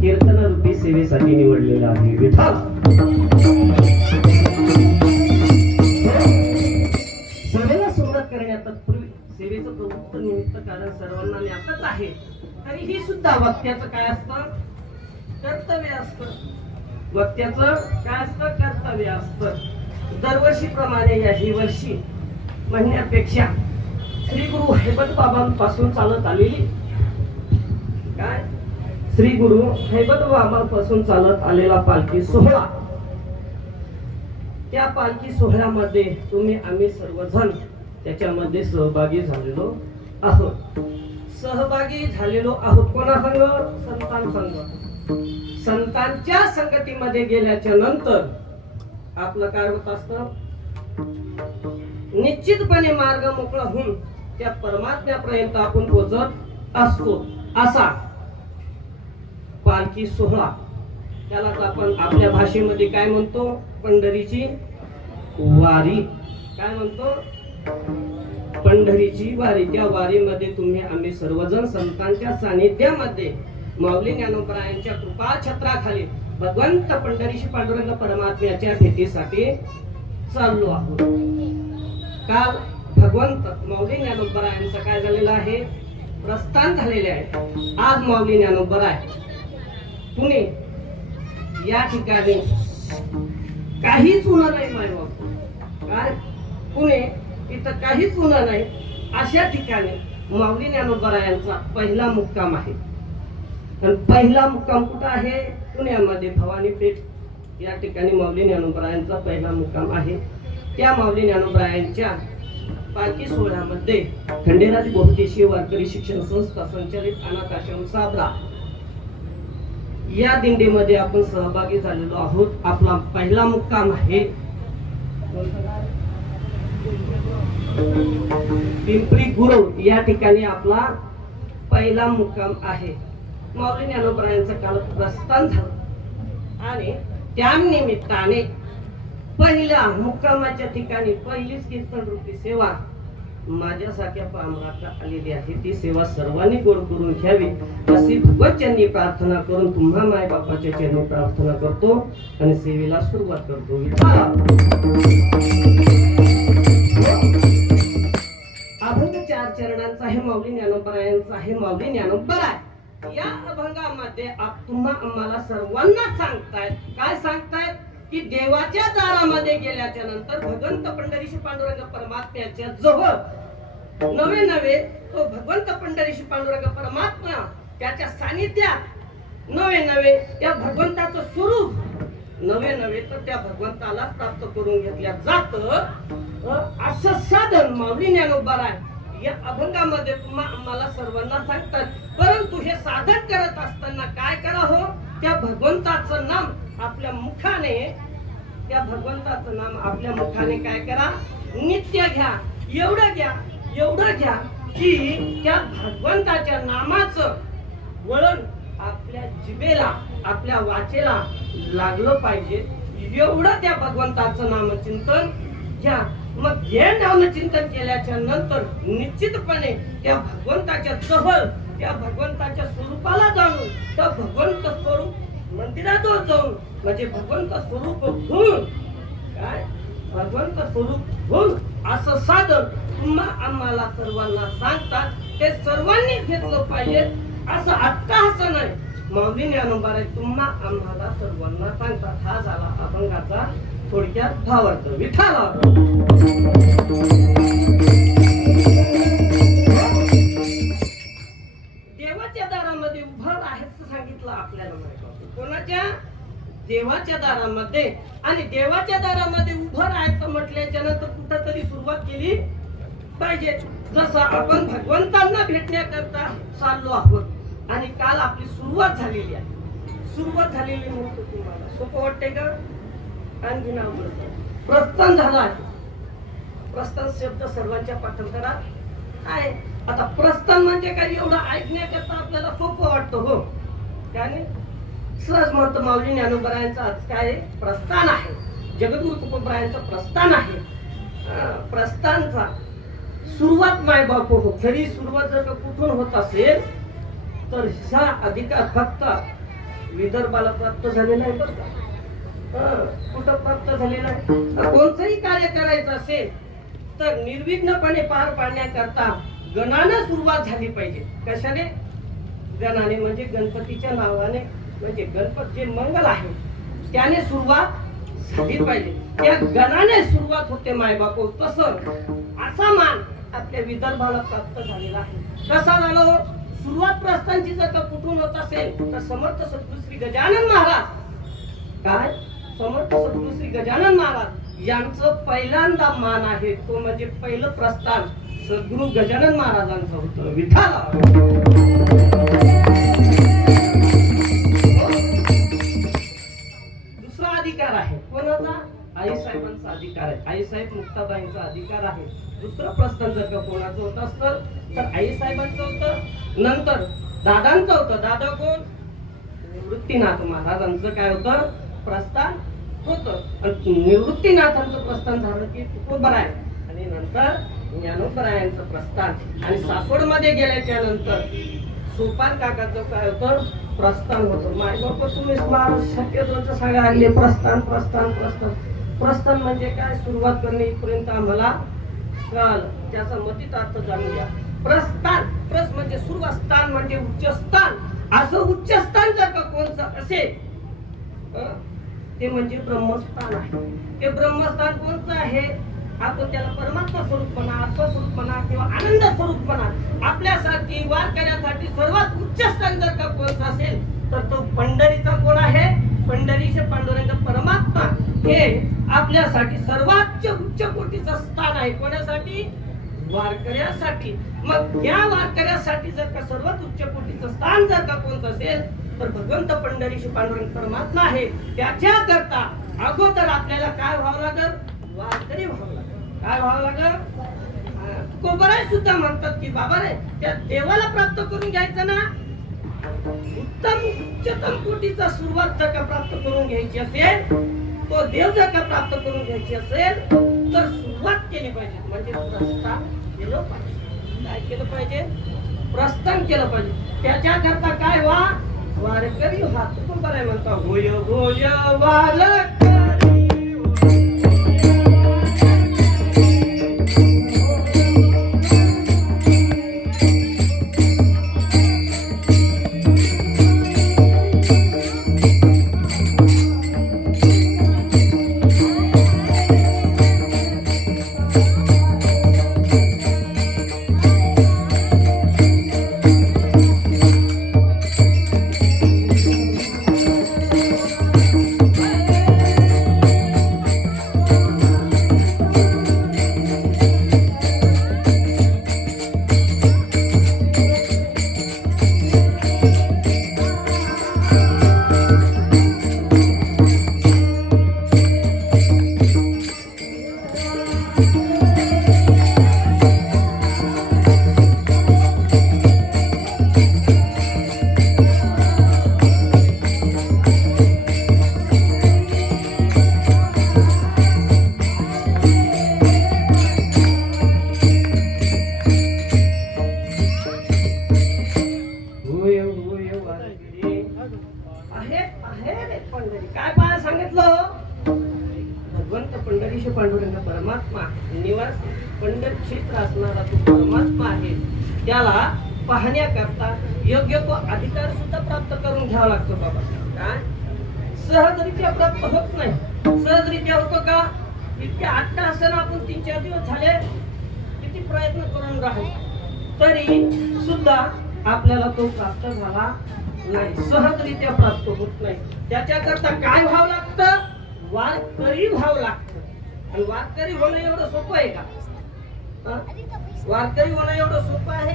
कीर्तन रूपी सेवेसाठी निवडलेला आहे विठ्ठल. सेवेला सुरुवात करण्यापूर्वी सेवेचं प्रमुख निमित्त कारण सर्वांना ज्ञातच आहे, तरीही सुद्धा वक्त्याचं काय असतं? कर्तव्य असतं. वक्त्याचं काय असतं? कर्तव्य असतं. दरवर्षीप्रमाणे याही वर्षी महिन्यापेक्षा श्री गुरु हैबत बाबांपासून चालत आलेली काय श्री गुरु हैबत बाबांपासून चालत आलेला पालखी सोहळा, त्या पालखी सोहळ्यामध्ये तुम्ही आम्ही सर्वजण त्याच्यामध्ये सहभागी झालेलो आहोत. सहभागी झालेलो आहोत कोणासंग? संतान संघ. संतांच्या संगतीमध्ये गेल्याच्या नंतर आपलं काय होत असतं? निश्चितपणे मार्ग मोकळा होऊन त्या परमात्म्यापर्यंत आपण पोहोचत असतो. असा पालखी सोहळा, त्यालाच आपण आपल्या भाषेमध्ये काय म्हणतो? पंढरीची वारी. काय म्हणतो? पंढरीची वारी. त्या वारीमध्ये तुम्ही आम्ही सर्वजण संतांच्या सानिध्यामध्ये माऊली ज्ञानोबरायांच्या कृपा छत्राखाली भगवंत पंढरीशी पांडुरंग परमात्म्याच्या भेटीसाठी चाललो आहोत. काल भगवंत माऊली ज्ञानोबरायांचं काय झालेलं आहे? प्रस्थान झालेले आहे. आज माऊली ज्ञानोबराय पुणे या ठिकाणी काहीच उन्हा नाही मायबाप. काय पुणे इथं काहीच उन्हा नाही, अशा ठिकाणी माऊली ज्ञानोबरायांचा पहिला मुक्काम आहे. आणि पहिला मुक्काम कुठं आहे? पुण्यामध्ये भवानीपेठ या ठिकाणी माऊली ज्ञानोबरायांचा पहिला मुक्काम आहे. त्या माऊली ज्ञानोबरायांच्या पालखी सोहळ्यामध्ये खंडेराज बहुउद्देशीय वारकरी शिक्षण संस्था संचालित अनाथ आश्रम साबरा या दिंडीमध्ये आपण सहभागी झालेलो आहोत. आपला पहिला मुक्काम आहे पिंपरी गुरव या ठिकाणी आपला पहिला मुक्काम आहे. माऊली ज्ञानोबरायांचं काल प्रस्थान झालं आणि त्या निमित्ताने पहिल्या मुक्कामाच्या ठिकाणी पहिलीच कीर्तन रूपी सेवा माझ्यासारख्या पामराला आलेली आहे. ती सेवा सर्वांनी गोड करून घ्यावी अशी भगवत चरणी प्रार्थना करून तुम्हा माय बापाच्या चरणी प्रार्थना करतो आणि सेवेला सुरुवात करतो. अभंग 4 चरणांचा आहे, माऊली ज्ञानोबरायांचा आहे. माऊली ज्ञानोबराय या अभंगामध्ये तुम्हा आम्हाला सर्वांना सांगतायत, काय सांगतायत? की देवाच्या दारामध्ये गेल्याच्या नंतर भगवंत पंढरीशी पांडुरंग परमात्म्याच्या जवळ नवे नवे तो भगवंत पंढरीशी पांडुरंग परमात्मा त्याच्या सानिध्यात नवे नवे त्या भगवंताचं स्वरूप नवे नवे तर त्या भगवंताला प्राप्त करून घेतल्या जात. असं साधन माऊली ज्ञानोबराय या अभंगामध्ये तुम्हा आम्हाला सर्वांना सांगतात. परंतु हे साधन करत असताना काय करा हो? त्या भगवंताचं नाम आपल्या मुखाने, त्या भगवंताचं नाम आपल्या मुखाने काय करा? नित्य घ्या. एवढं घ्या, एवढं घ्या की त्या भगवंताच्या नामाचं वळण आपल्या जिभेला, आपल्या वाचेला लागलं पाहिजे. एवढं त्या भगवंताचं नामचिंतन घ्या. मग हे नामचिंतन केल्याच्या नंतर निश्चितपणे त्या भगवंताच्या जवळ, त्या भगवंताच्या स्वरूपाला जाणून, त्या भगवंत स्वरूप मंदिराजवळ जाऊन म्हणजे भगवंत स्वरूप होऊन काय भगवंत स्वरूप होऊन असं साधन तुम्हा आम्हाला सर्वांना सांगतात. ते सर्वांनी घेतलं पाहिजे. असं अट्टहास नाही. माऊली ज्ञानोबराय तुम्हा आम्हाला सर्वांना सांगतात. हा झाला अभंगाचा थोडक्यात भावार्थ. विठाला देवाच्या दारामध्ये उभा आहेच सांगितलं आपल्याला. कोणाच्या? देवाच्या दारामध्ये. आणि देवाच्या दारामध्ये उभं राहायचं म्हटल्याच्या नंतर कुठंतरी सुरुवात केली पाहिजे. जसं आपण भगवंतांना भेटण्याकरता चाललो आहोत आणि काल आपली सुरुवात झालेली आहे. सुरुवात झालेली म्हणतो तुम्हाला सोपं वाटते का? आणखी नाव प्रस्थान झालं आहे. प्रस्थान शब्द सर्वांच्या पाठांतरात आहे. आता प्रस्थान म्हणजे काय? एवढं ऐकण्याकरता आपल्याला सोपं वाटतं हो. त्याने सहज म्हणतो माऊली ज्ञानोबरायांचं आज काय प्रस्थान आहे. जगद्गुरु तुकोबरायांचं प्रस्थान आहे. प्रस्थानचा सुरुवात माय बाप हो. खरी सुरुवात जर कुठून होत असेल तर ह्या अधिकार फक्त विदर्भाला प्राप्त झालेला आहे बरं का. कुठं प्राप्त झालेला आहे. कोणतंही कार्य करायचं असेल तर निर्विघ्नपणे पार पाडण्याकरता गणानं सुरुवात झाली पाहिजे. कशाने? गणाने म्हणजे गणपतीच्या नावाने, म्हणजे गणपत जे मंगल आहे त्याने सुरुवात झाली पाहिजे. त्या गणाने सुरुवात होते मायबापू. तसं असा मान आपल्या विदर्भाला प्राप्त झालेला आहे. कसा झाला हो? सुरुवात प्रस्थानची जर का कुठून होत असेल तर समर्थ सद्गुरू श्री गजानन महाराज, काय समर्थ सद्गुरू श्री गजानन महाराज यांचं पहिल्यांदा मान आहे. तो म्हणजे पहिलं प्रस्थान सद्गुरू गजानन महाराजांचं होतं. विठाला दुसरा अधिकार आहे कोणाचा? आई साहेबांचा अधिकार आहे. आई साहेब मुक्ताबाईंचा अधिकार आहे. दुसरं प्रस्थान जर का कोणाचं होत असतं तर आई साहेबांचं होतं, नंतर दादांचं होतं. दादा कोण? निवृत्तीनाथ महाराजांचं काय होतं? प्रस्थान होतं. निवृत्तीनाथांचं प्रस्थान झालं की तुकोबराय आणि नंतर ज्ञानोबरायांचं प्रस्थान. आणि सासवडमध्ये गेल्याच्या नंतर सोपान काकाचं काय होतं? प्रस्थान होतं. मायबाप तुम्ही शक्यतोच सांगा लागले प्रस्थान प्रस्थान प्रस्थान. प्रस्थान म्हणजे काय? सुरुवात करणे इथपर्यंत आम्हाला कळालं. त्याचा मतित अर्थ जाणून घ्या. प्रस्थान, प्रस म्हणजे सुरुवात, स्थान म्हणजे उच्चस्थान. असं उच्चस्थान जर का कोणतं असेल ते म्हणजे ब्रह्मस्थान आहे. ते ब्रह्मस्थान कोणतं आहे? आपण त्याला परमात्मा स्वरूप म्हणा, आत्मस्वरूप म्हणा किंवा आनंद स्वरूप म्हणा. आपल्यासाठी वारकऱ्यासाठी सर्वात उच्च स्थान जर का कोणतं असेल तर तो पंढरीचा कोण आहे? पंढरीचे पांडुरंग परमात्मा हे आपल्यासाठी सर्वात उच्च कोटीचं स्थान आहे. कोणासाठी? वारकऱ्यासाठी. मग या वारकऱ्यासाठी जर का सर्वात उच्च कोटीचं स्थान जर का कोणतं असेल तर भगवंत पंढरीशी पांडुरंग परमात्मा आहे. त्याच्या करता अगोदर आपल्याला काय व्हावं लागल? वारकरी व्हावं लागल. काय व्हावं लागल? कोबराय सुद्धा म्हणतात की बाबा रे त्या देवाला प्राप्त करून घ्यायचं ना, उत्तम उच्चतम कोटीचा सुरुवात जर का प्राप्त करून घ्यायची असेल, तो देव जर का प्राप्त करून घ्यायची असेल तर सुरुवात केली पाहिजे. म्हणजे प्रस्थान केलं पाहिजे. काय केलं पाहिजे? प्रस्थान केलं पाहिजे. त्याच्या करता काय व्हा? वारकरी व्हा. कोबराय म्हणता होय होय वारकरी. काय पाहा सांगितलं? भगवंत पंढरीशी पांडुरंग परमात्मा निवास पंढर क्षेत्र असणारा तो परमात्मा आहे. त्याला पाहण्याकरता योग्य तो अधिकार सुद्धा प्राप्त करून घ्यावा लागतो. बाबा काय सहजरित्या प्राप्त होत नाही. सहजरित्या होतो का? इतक्या 8 तासानं आपण 3-4 दिवस झाले किती प्रयत्न करून राहू तरी सुद्धा आपल्याला तो प्राप्त झाला नाही. सहजरित्या प्राप्त होत नाही. त्याच्याकरता काय व्हावं लागतं? वारकरी व्हावं लागतं. आणि वारकरी होणं एवढं सोपं आहे का? वारकरी होणं एवढं सोपं आहे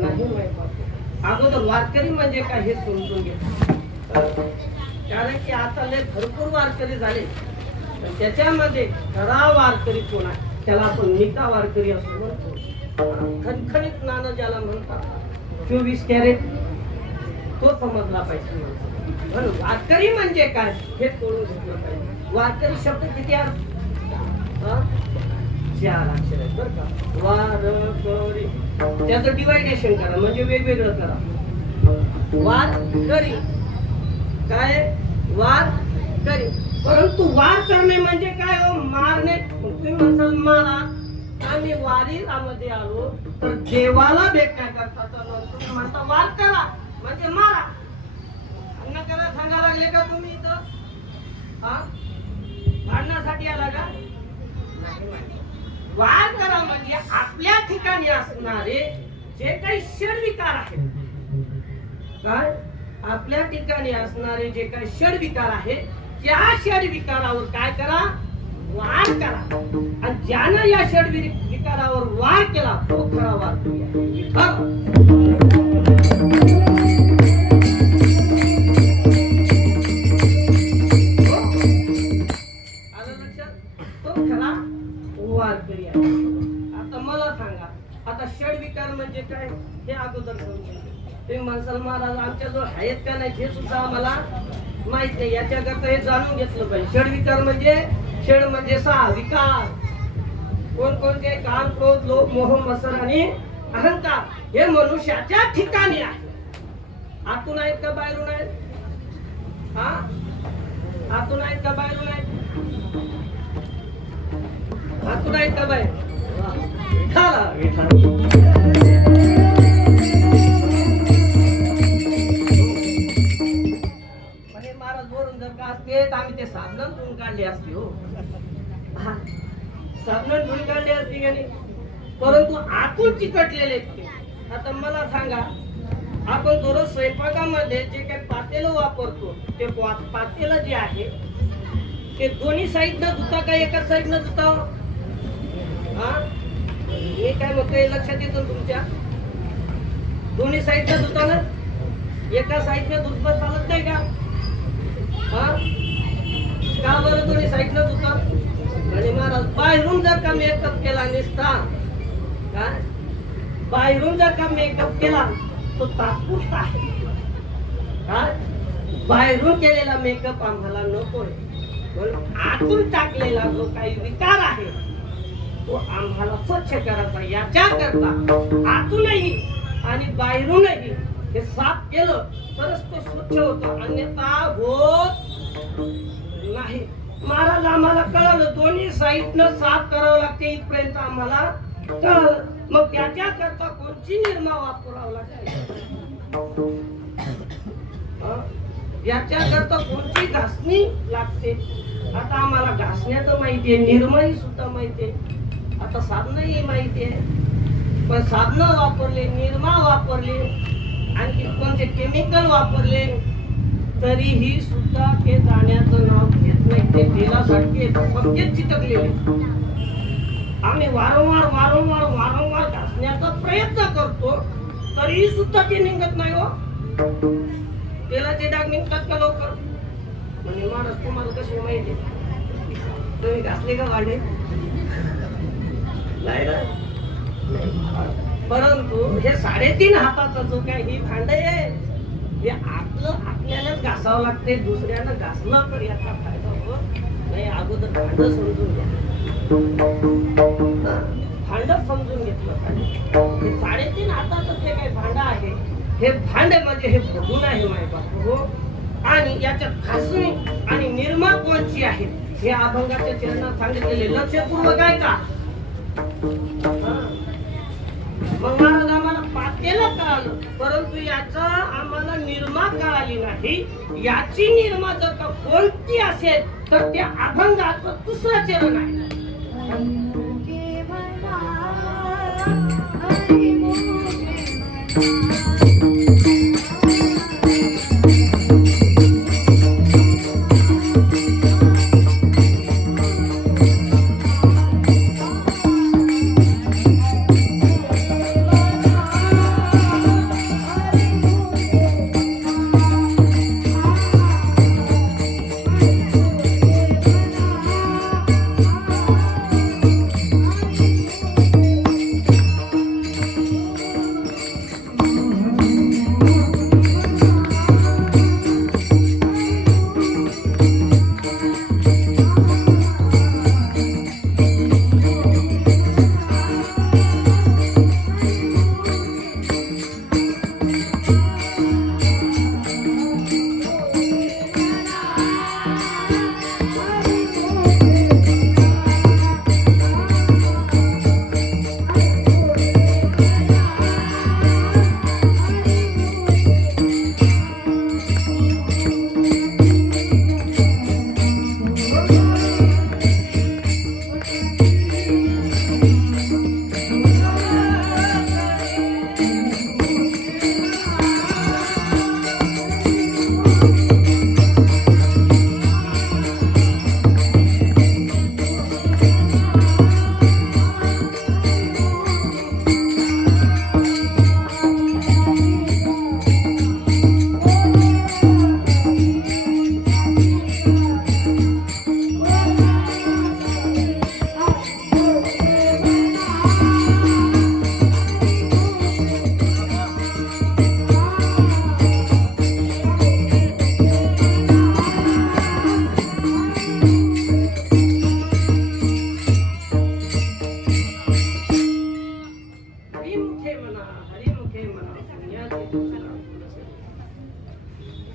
नाही. माहिती अगोदर वारकरी म्हणजे काय हे समजून घे. कारण की आता लय भरपूर वारकरी झाले. त्याच्यामध्ये खरा वारकरी कोण आहे? त्याला आपण निका वारकरी असं म्हणतो. खणखणीत नाणं ज्याला म्हणतात 24 कॅरेट तो समजला पाहिजे. म्हणून वारकरी म्हणजे काय हे कळून घेतलं पाहिजे. वारकरी शब्द किती आहेत? 4 अक्षर आहेत बरं का. वारकरी त्याचं डिवायडेशन करा म्हणजे वेगवेगळं करा. वारकरी काय वार करी. परंतु वार करणे म्हणजे काय हो? मारणे. तुम्ही म्हणसाल मारा, आम्ही वारीमध्ये आलो तर देवाला भेटण्याकरता चाललो. तुम्ही म्हणता वार करा म्हणजे मारा. अन्न करा सांगा लागले का तुम्ही इथं? हा, भांडण्यासाठी आला का? वार करा म्हणजे आपल्या ठिकाणी असणारे जे काही षडविकार आहेत, काय आपल्या ठिकाणी असणारे जे काही षडविकार आहेत, त्या षडविकारावर काय करा? वार करा. आणि ज्यानं या षडविकारावर वार केला तो खरा वार करूया. आलं लक्षात? तो खरा वार करूया. आता मला सांगा, आता षडविकार म्हणजे काय हे अगोदर समजून. तुम्ही म्हणसाल महाराज आमच्याजवळ आहेत का नाही हे सुद्धा आम्हाला माहित नाही. याच्याकरता हे जाणून घेतलं पाहिजे. षडविकार म्हणजे, षड म्हणजे 6 विकार. कोणकोणते? काम, क्रोध, लोभ, मोह, मत्सर आणि अहंकार. हे मनुष्याच्या ठिकाणी आहे. आतून आहेत का बाहेरून आहेत? हा, आतून आहेत का बाहेरून आहेत? आतून आहेत का बाहेर? महाराज बोलून जर का असते तर आम्ही ते साधन धुवून काढले असते. हो, साधन धुवून काढले असते का नाही? परंतु आतून चिकटलेले. आता मला सांगा, आपण दररोज स्वयंपाकामध्ये जे काही पातेलं वापरतो ते पातेलं जे आहे ते दोन्ही साईडनं धुता का एकाच साईडनं धुता? हा, हे काय म्हणतोय लक्षात येतं तुमच्या? दोन्ही साईडनं धुता ना? एका साईडनं धुतलं चालत नाही का? हा, का बरं दोन्ही साईडनं धुता? आणि महाराज बाहेरून जर का मेकअप केला नसता, काय बाहेरून जर का मेकअप केला तो तात्पुरता आहे. बाहेरून केलेला मेकअप आम्हाला नकोय. म्हणून आतून टाकलेला जो काही विकार आहे तो आम्हाला स्वच्छ करायचा. याच्या करता आतूनही आणि बाहेरूनही हे साफ केलं तरच तो स्वच्छ होतो, अन्यथा होत नाही. महाराज आम्हाला कळलं दोन्ही साईडनं साफ करावं लागते, इथपर्यंत आम्हाला कळलं. मग त्याच्या करता कोणची निरमा वापरावं लागते? याच्या करता कोणची घासणी लागते? आता आम्हाला घासण्याचं माहितीये, निर्माही सुद्धा माहितीये, आता साधनही माहितीये. पण साधनं वापरले, निरमा वापरले, आणखी कोणते केमिकल वापरले तरीही सुद्धा ते जाण्याचं नाव घेत नाही. ते तेलासारखे फक्त चिटकलेले. आम्ही वारंवार घासण्याचा प्रयत्न करतो तरीही सुद्धा ते निघत नाही. हो, तेलाचे डाग निघतात का लवकर? म्हणजे महाराज तुम्हाला कशी माहिती? तुम्ही घासले का भांडे? परंतु हे 3.5 हाताचा जो काय ही भांड आहे हे आपल्यालाच घासावं लागते. दुसऱ्यानं घासलं तर याचा फायदा होत नाही. अगोदर भांड समजून घ्या. भांड समजून घेतलं पाहिजे. हे 3.5 हाताचं जे काही भांड आहे हे भांड म्हणजे हे भगून आहे माय बापू. हो, आणि याच्यात घासणी आणि निर्मा कोणची आहे हे अभंगाच्या चरणात सांगितलेले लक्षपूर्वक आहे का? मग महाराज आम्हाला पातेलं कळालं, परंतु याचा आम्हाला निर्मा कळाली नाही. याची निर्मा जर का कोणती असेल तर त्या अभंगाचं दुसरं चरण आहे.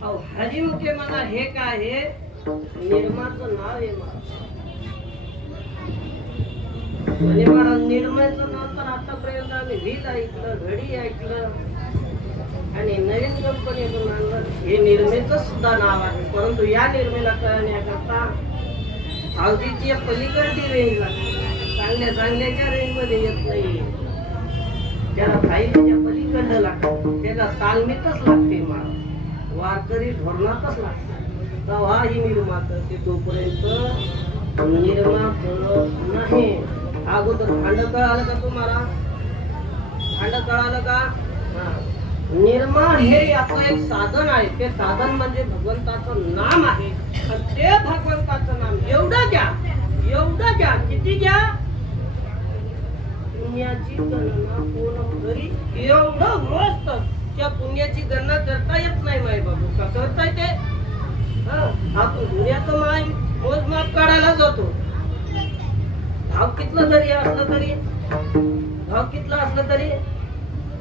अहो हरिमुखे म्हणा हे काय हे निर्माचं नाव आहे मला. म्हणजे मला निर्मळचं नाव तर आतापर्यंत आम्ही वीज ऐकलं, घडी ऐकलं आणि नवीन कंपनीतून आणलं हे निर्मेचं सुद्धा नाव आहे. परंतु या निर्मेला कळण्याकरता अवधीची पलीकडची रेंज लागते. चांगल्या चांगल्याच्या रेंज मध्ये येत नाही. त्याला फायद्याच्या पलीकडलं लागतं. त्याला तालमीतच लागते. मला वारकरी धोरणातच लागतात. तेव्हा ही निर्मा करते. तोपर्यंत निर्मा करत नाही. अगोदर भांड कळालं का तुम्हाला? भांड कळालं का? निर्मा हे याचं एक साधन आहे. ते साधन म्हणजे भगवंताचं नाम आहे. आणि ते भगवंताचं नाम एवढं घ्या, एवढं घ्या. किती घ्या? पुण्याची गणना कोण करी एवढं मस्त. त्या पुण्याची गणना करता येत नाही माय बाबू. का करता येते? आपण पुण्याचं माय मोजमाप काढायला जातो. भाव कितलं जरी असलं तरी, भाव कितला असलं तरी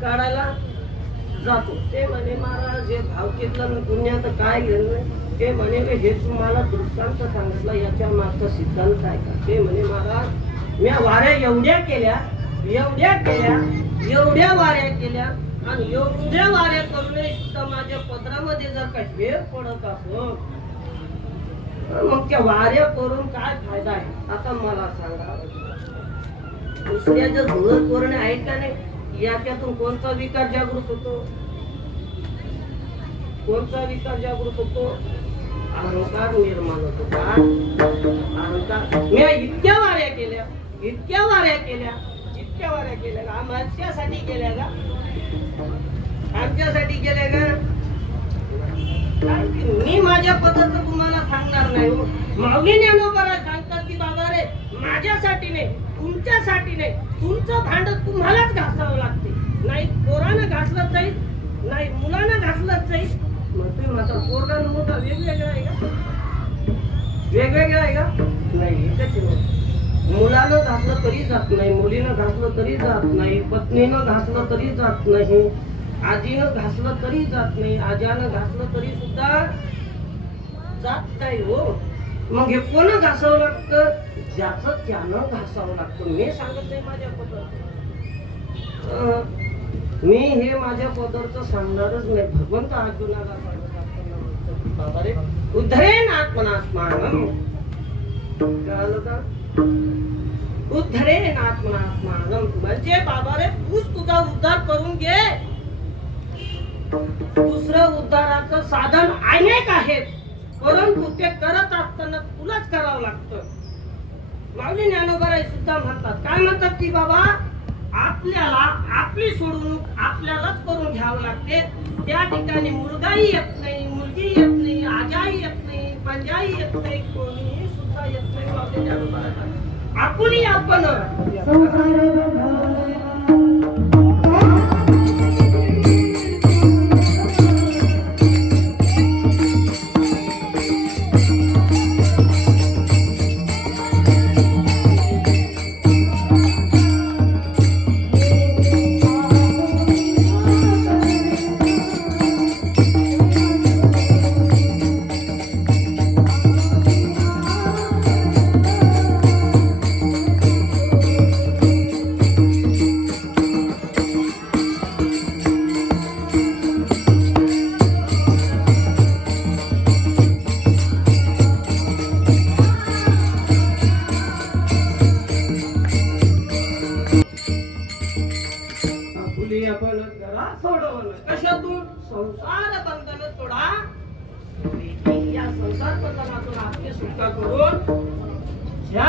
काढायला जातो. ते म्हणे महाराज हे भाव कितलं पुण्याचं काय घेणं? ते म्हणे हे तुम्हाला दृष्टांत सांगितलं, याच्या मागचा सिद्धांत आहे का? ते म्हणे महाराज मी वाऱ्या एवढ्या केल्या, एवढ्या केल्या, एवढ्या वाऱ्या केल्या आणि एवढ्या वाऱ्या करून सुद्धा माझ्या पदरामध्ये जर का हे पडत असो मग त्या वाऱ्या करून काय फायदा आहे? आता मला सांगा. दुसऱ्याच्या धुळत करणे आहे का नाही? याच्यातून कोणता विकार जागृत होतो? कोणता विकार जागृत होतो? अहंकार निर्माण होतो. अहंकार. मी इतक्या वाऱ्या केल्या, इतक्या वाऱ्या केल्या, इतक्या वाऱ्या केल्या का? आमच्यासाठी केल्या का? आमच्यासाठी केल्या का? मी माझ्या पद्धत तुम्हाला सांगणार नाही. माऊली ज्ञानोबा सांगतात की बाबा रे माझ्यासाठी नाही, तुमच्यासाठी नाही. तुमचं भांड तुम्हालाच घासावं लागते. नाही पोरानं घासलं जाईल, नाही मुलानं घासलं जाईल. मग तुम्ही माझा पोरगा मोठा वेगवेगळा आहे का? वेगवेगळा आहे का? नाही. एकच नाही. मुलानं घासलं तरी जात नाही, मुलीनं घासलं तरी जात नाही, पत्नीनं घासलं तरी जात नाही, आजीनं घासलं तरी जात नाही, आज्यानं घासलं तरी सुद्धा जात नाही. हो मग हे कोण घासावं लागतं? ज्याचं त्यानं घासावं लागतं. मी सांगत नाही माझ्या पदर, मी हे माझ्या पदरचं सांगणारच नाही. भगवंत अर्जुनाला सांगत बाबा रे उद्धरेन आत्मनात्मानं. कळालं का? उद्धरेन आत्मनात्मानं म्हणजे बाबा रे तूच तुझा उद्धार करून घे. दुसरं उद्धाराचं साधन अनेक आहेत, परंतु ते करत असताना तुलाच करावं लागतं. माऊली ज्ञानोबा सुद्धा म्हणतात, काय म्हणतात की बाबा आपल्याला आपली सोडवणूक आपल्यालाच करून घ्यावं लागते. त्या ठिकाणी मुलगाही येत नाही, मुलगी येत नाही, आजाही येत नाही, पंजाही येत नाही, कोणीही सुद्धा येत नाही. माऊली ज्ञानोबा आपणही आपण कशातून? संसार बंधन सोडा. या संसार बंधनातून आपली सुटका करून ज्या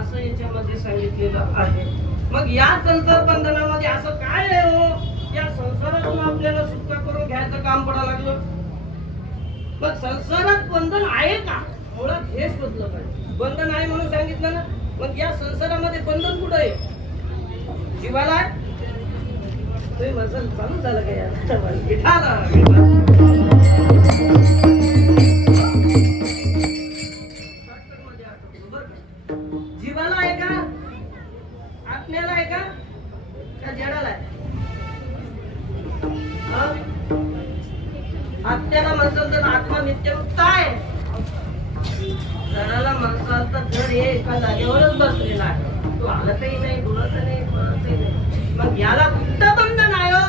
असं याच्यामध्ये सांगितलेलं आहे. मग या संसार बंधनामध्ये असं काय आहे हो? या संसारातून आपल्याला सुटका करून घ्यायचं काम पडायला लागलं. मग संसारात बंधन आहे का? मुळात हे शोधलं पाहिजे. बंधन आहे म्हणून सांगितलं ना. मग या संसारामध्ये बंधन कुठं आहे? जीवाला आहे. तुम्ही म्हणसाल चालू झालं का यार? जीवाला आहे का? आत्म्याला आहे का? का जडाला आहे? आत्म्याला म्हणतात असेल तर आत्मा नित्यमुक्त आहे. घराला माणसाचा घर हे एका जागेवरच बसलेला आहे. तो हालतही नाही, बोलत नाही, बोलतही नाही. मग याला कुठं बंधन आहे हो?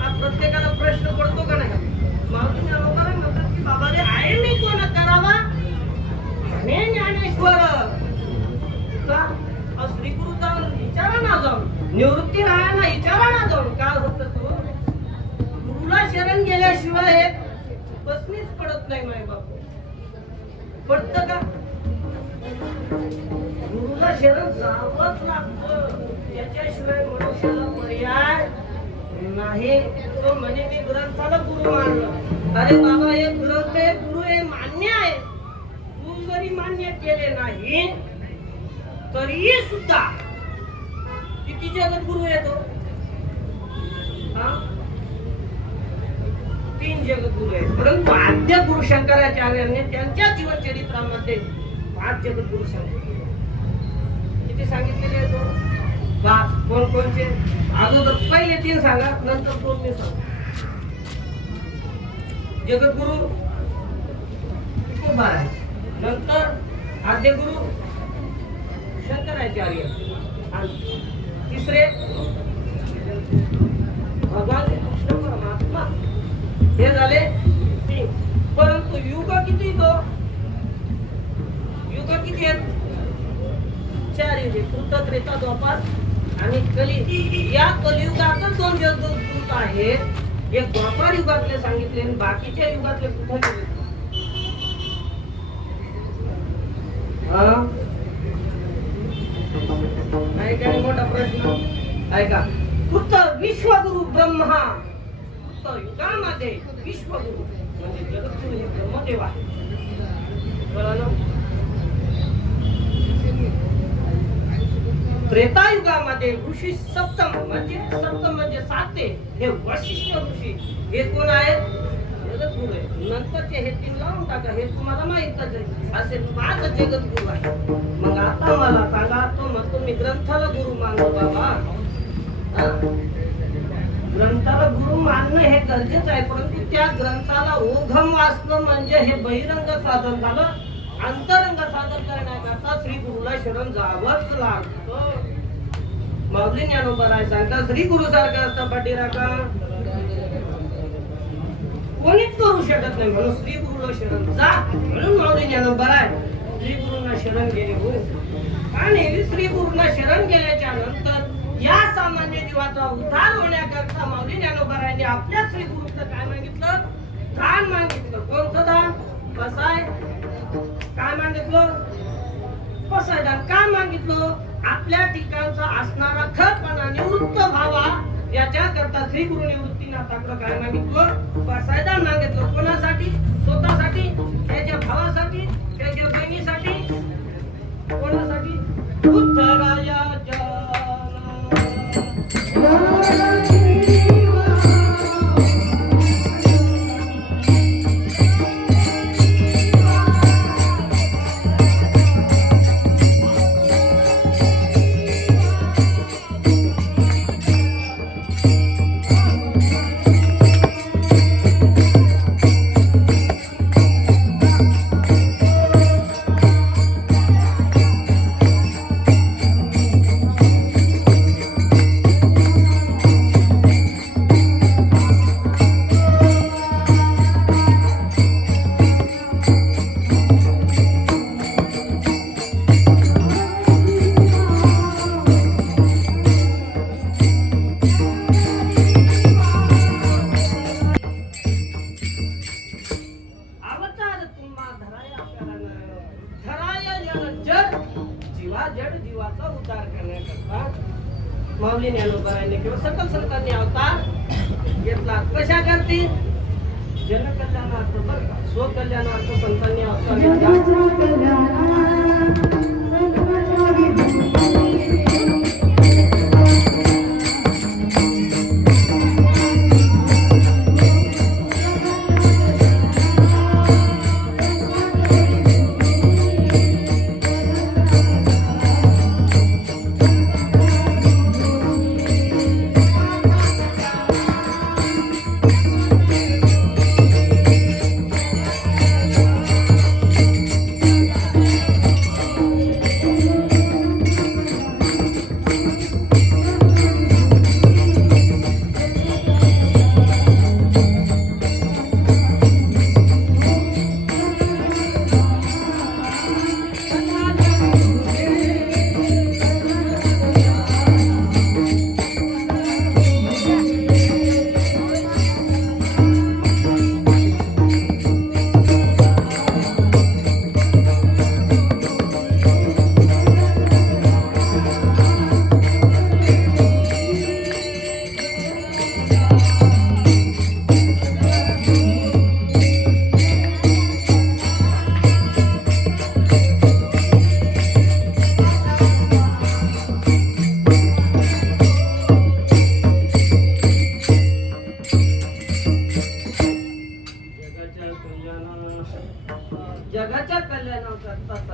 हा प्रत्येकाला प्रश्न पडतो का नाही? माऊलींच्या लोकांना म्हणतात की बाबा रे आहे मी कोण करावा हे ज्ञानेश्वर का श्री गुरु जाऊन विचारा ना, जाऊन निवृत्ती राहायला विचारा ना, जाऊन काय होत तो गुरुला शरण गेल्याशिवाय हे बसनीच पडत नाही. माय बापू पडत का? गुरुला शरण जावंच लागतं, त्याच्याशिवाय मनुष्याला पर्याय नाही. तो म्हणे मी ग्रंथाला गुरु मानलं. अरे बाबा हे ग्रंथ आहे, गुरु हे मान्य आहे. तू जरी मान्य केले नाही तरी सुद्धा किती जगत गुरु येतो? 3 जगत गुरु आहेत. परंतु आद्य गुरु शंकराचार्यांनी त्यांच्या जीवन चरित्रामध्ये 5 जगत गुरु सांगितले. किती सांगितलेले आहेत? 5. कोण कोणचे? अगोदर पहिले 3 सांगा, नंतर 2 मी सांगा. जगद्गुरु तुकोबार आहे, नंतर आद्य गुरु शंकराचार्य, आणि तिसरे भगवान कृष्ण परमात्मा. हे झाले 3. परंतु युग किती? तो युग किती आहेत? 4 युगे, कृत, त्रेता, द्वापार आणि कली. या कलियुगातच 2 जगद्गुरु आहेत. एक द्वापार युगातले सांगितले आणि बाकीच्या युगातले कुठे गेले? काय मोठा प्रश्न आहे का? कृत विश्वगुरु ब्रह्मा. कृत युगामध्ये विश्वगुरु म्हणजे जगद्गुरु हे ब्रह्मदेव आहे. त्रेतायुगामध्ये ऋषी सप्तम म्हणजे 7 हे वशिष्ठ ऋषी. हे कोण आहेत? जगद्गुरु आहे. नंतरचे हे 3 लावून टाका, हे तुम्हाला माहितच आहे. असे 5 जगद्गुरु आहेत. मग आता मला सांगा, तो म्हणतो मी ग्रंथाला गुरु मानलो. बाबा ग्रंथाला गुरु मानणं हे गरजेचं आहे, परंतु त्या ग्रंथाला ओघम वाचणं म्हणजे हे बहिरंग साधन झालं. अंतरंग साधन करण्याकरता श्री गुरुला शरण जावंच लागतं. माऊली ज्ञानोबा सांगता श्री गुरु सारखा असता पाठीराखा कोणीच करू शकत नाही. म्हणून श्री गुरुला शरण जा. म्हणून माऊली ज्ञानोबा श्री गुरुंना शरण गेले हो. आणि श्री गुरुंना शरण गेल्याच्या नंतर या सामान्य जीवाचा उद्धार होण्याकरता माऊली ज्ञानोबारायांनी आपल्या श्री गुरुचं काय मागितलं? दान मागितलं. कोणतं दान? कसाय. काय मागितलं? कसाय दान. काय मागितलं? आपल्या ठिकाणचा असणारा खरपणा निवृत्त व्हावा याच्या करता श्री गुरु निवृत्तीनाथाकडे काय मागितलं? कसाय दान मागितलं. कोणासाठी? स्वतःसाठी, त्याच्या भावासाठी, त्याच्या बहिणीसाठी, कोणासाठी? उत्तरायाच्या जीवाचा उद्धार करण्याकरता माऊली ज्ञानोबारायांनी किंवा सकल संतांनी अवतार घेतला. कशा करती? जनकल्याणार्थ, बरं का, स्वकल्याणार्थ संतांनी अवतार घेतला.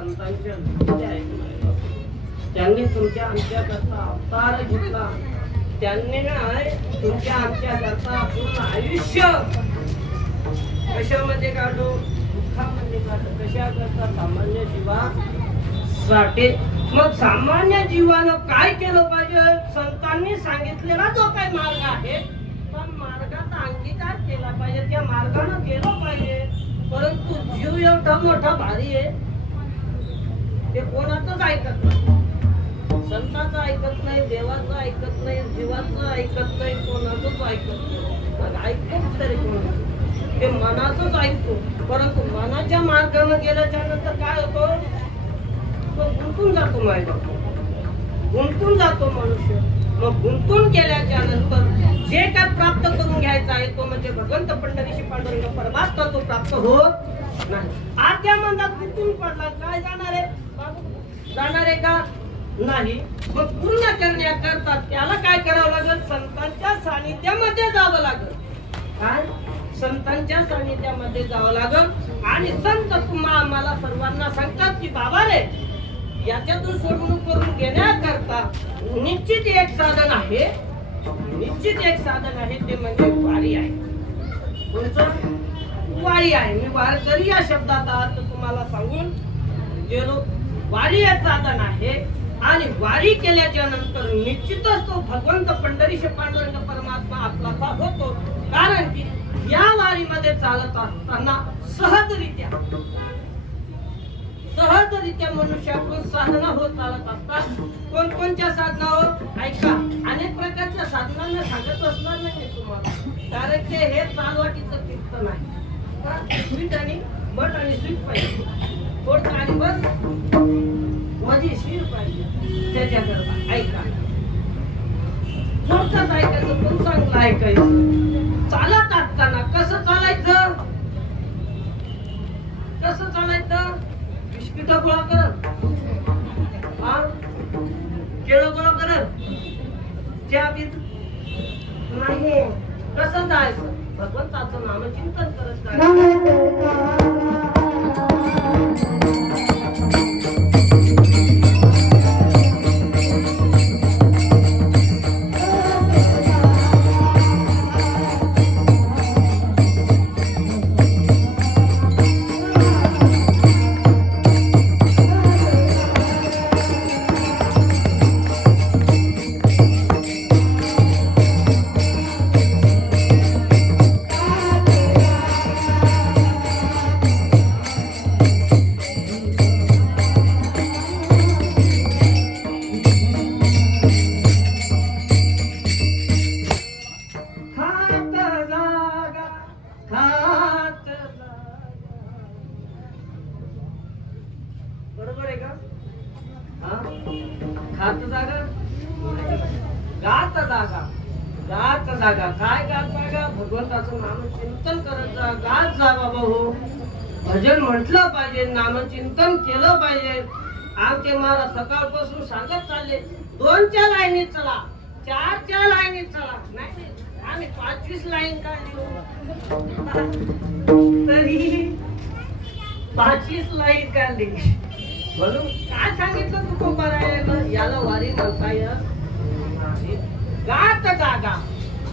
संतांच्या विनंत्या ऐकून त्यांनी तुमच्या आमच्याकरता अवतार घेतला. त्यांनी नाही तुमच्या आमच्याकरता पूर्ण आयुष्य कशामध्ये काढू, दुःखामध्ये काढू. कशाकरता? सामान्य जीवासाठी. मग सामान्य जीवानं काय केलं पाहिजे? संतांनी सांगितलेला जो काही मार्ग आहे पण मार्गाचा अंगीकार केला पाहिजे, त्या मार्गाने गेलो पाहिजे. परंतु जीव एवढा मोठा भारी आहे, ते कोणाचंच ऐकत नाही. संतांचं ऐकत नाही, देवाचं ऐकत नाही, जीवाचं ऐकत नाही, कोणाचंच ऐकत नाही. मग ऐकत तरी कोण? ते मनाचंच ऐकतो. परंतु मनाच्या मार्गाने गेल्याच्या नंतर काय होतो? तो गुंतून जातो. गुंतून जातो मनुष्य. मग गुंतून गेल्याच्या नंतर जे काय प्राप्त करून घ्यायचं आहे तो म्हणजे भगवंत पंढरीशी पांडुरंग परमात्मा तो प्राप्त होत नाही. आत्या मंदात गुंतून पडला, काय जाणार आहे? जाणार आहे का? नाही. मग पूर्ण करण्याकरता त्याला काय करावं लागेल? संतांच्या सानिध्यामध्ये जावं लागेल. काय? संतांच्या सानिध्यामध्ये जावं लागेल. आणि संत तुम्हा आम्हाला सर्वांना सांगतात की बाबा रे, याच्यातून सोडवणूक करून घेण्याकरता निश्चित एक साधन आहे. निश्चित एक साधन आहे, ते म्हणजे वारी आहे. कोणतं? वारी आहे. मी वारकरी या शब्दाचा अर्थ तुम्हाला सांगून गेलो. वारी एक साधन आहे आणि वारी केल्याच्या नंतर निश्चितच तो भगवंत पंढरीश पांडुरंग परमात्मा आपला होतो. कारण की या वारीमध्ये चालत असताना सहजरित्या मनुष्याकडून साधना होत चालत असतात. कोणकोणत्या साधना होत? ऐका, अनेक प्रकारच्या साधनांना सांगत असणार नाही तुम्हाला, कारण ते हे चालवाटीचं कीर्तन आहे. स्वीट आणि बट आणि स्वीट पाहिजे, थोडं आणि बट मजेशीर पाहिजे. त्याच्याकरता ऐका, थोडक्यात ऐकायचं पण चांगलं ऐकायचं. चालत असताना कसं चालायचं? कसं चालायचं? बिस्किट गोळा करत, केळं गोळा करत, चहा पीत नाही. कसं जायचं? भगवंताचं नामचिंतन करत जायचं. बरोबर आहे का? खात जागा, गात जागा. गात जागा काय? गात जागा भगवंताचं नामचिंतन करत जा. गात जा बाबा हो. भजन म्हटलं पाहिजे, नामचिंतन केलं पाहिजे. आमचे महाराज सकाळपासून सांगत चालले, 2च्या लाईनीत चला, 4च्या लाईनीत चला. नाही आम्ही 25 लाईन काढली तरी 25 लाईन काढली. म्हणून काय सांगितलं तुकोबारायानं? याला वारी म्हणता येत नाही. गात जागा,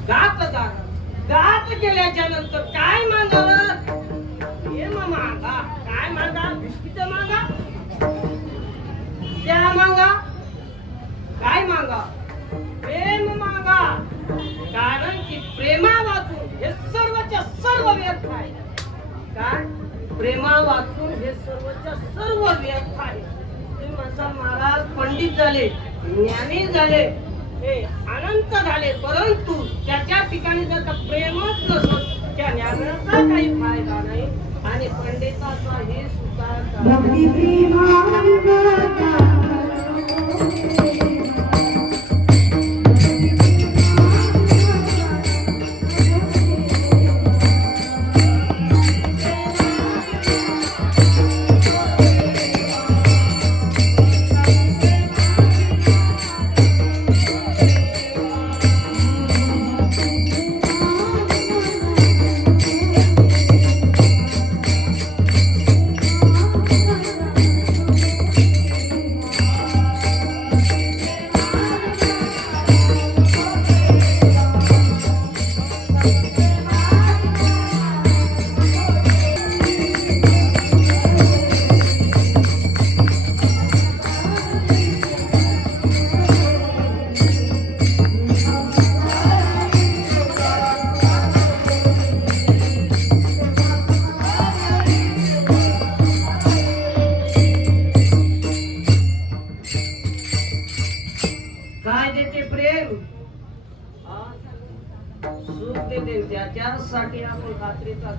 गात जागा. गात केल्याच्या नंतर काय मागावं? प्रेम मागा. काय मागा? बिस्किट मागा, त्या मागा. काय मागा? प्रेम मागा. कारण की प्रेमा वाचून हे सर्वच्या सर्व व्यर्थ आहे. काय? प्रेमा वाचून हे सर्वच्या सर्व व्यर्थ आहे. तुम्ही म्हणता महाराज पंडित झाले, ज्ञानी झाले, हे अनंत झाले, परंतु त्याच्या ठिकाणी जर का प्रेमच नसत त्या ज्ञानाचा काही फायदा नाही आणि पंडिताचाही सुद्धा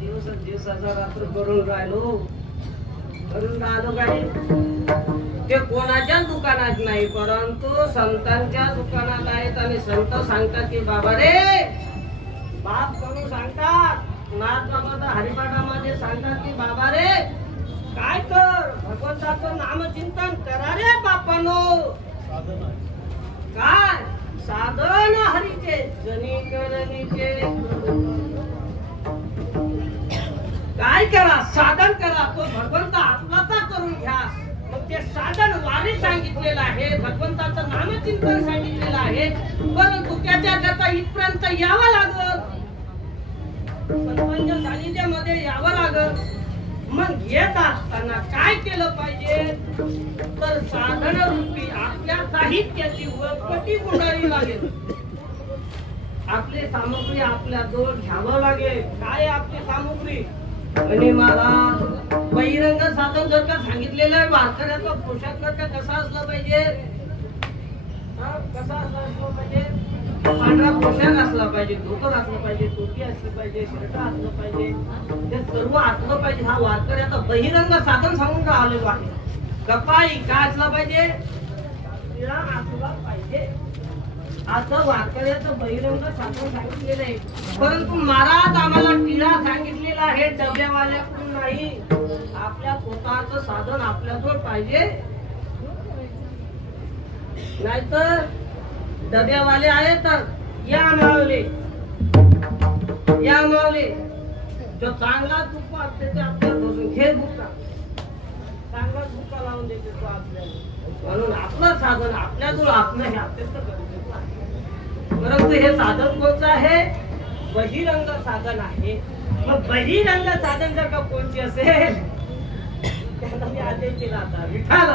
दिवसाचा रात्र करून राहिलो काय ते कोणाच्या दुकानात नाही, परंतु संतांच्या दुकानात आहेत. आणि संत सांगतात की बाबा रे, बाप करून सांगतात, नाथ बाबा हरिपाठामध्ये सांगतात की बाबा रे, काय कर, भगवंताचं नामचिंतन करा रे बापानो. काय साधन हरीचे जनी करणीचे, काय करा, साधन करा, तो भगवंत आत्माचा करून घ्या. मग ते साधन वारी सांगितलेलं आहे, भगवंताचं नामचिंतन सांगितलेलं आहे, परंतु त्याच्या करता इथपर्यंत यावं लागल, संतांच्या सानिध्यामध्ये यावं लागल. मग येत असताना काय केलं पाहिजे, तर साधन रूपी आपल्या साहित्याची वरकटी गुंडाळी लागेल. आपली सामग्री आपल्या जवळ घ्यावं लागेल. काय आपली सामग्री, आणि मला बहिरंग साधन जर का सांगितलेलं आहे, वारकऱ्याचा पोशाख जर का कसा असला पाहिजे, कसा असला पाहिजे, पांढरा पोशाख असला पाहिजे, धोतर असलं पाहिजे, टोपी असली पाहिजे, शर्ट असलं पाहिजे, ते सर्व असलं पाहिजे. हा वारकऱ्याचा बहिरंग साधन सांगून राहिलेलो आहे. कपाई काय असला पाहिजे, तिला असला पाहिजे, असं वारकऱ्याचं बहिरंग साधन सांगितलेलं आहे. परंतु महाराज आम्हाला टिळा सांगितलेला आहे, डब्यावाल्याकडून नाही. आपल्या स्वतःचं साधन आपल्याजवळ पाहिजे, नाहीतर डब्यावाले आहेत तर या मावले, या मावले, जो चांगला तुप्पा असते ते आपल्यापासून घे, बुका चांगला बुका लावून देते तो आपल्याला. म्हणून आपलं साधन आपल्याजवळ आपलं हे अत्यंत गरजेचं आहे. परंतु हे साधन कोणतं आहे, बहिरंग साधन आहे. मग बहिरंग साधन जर का कोणची असेल, त्याला मी आदेश दिला आता, विठाल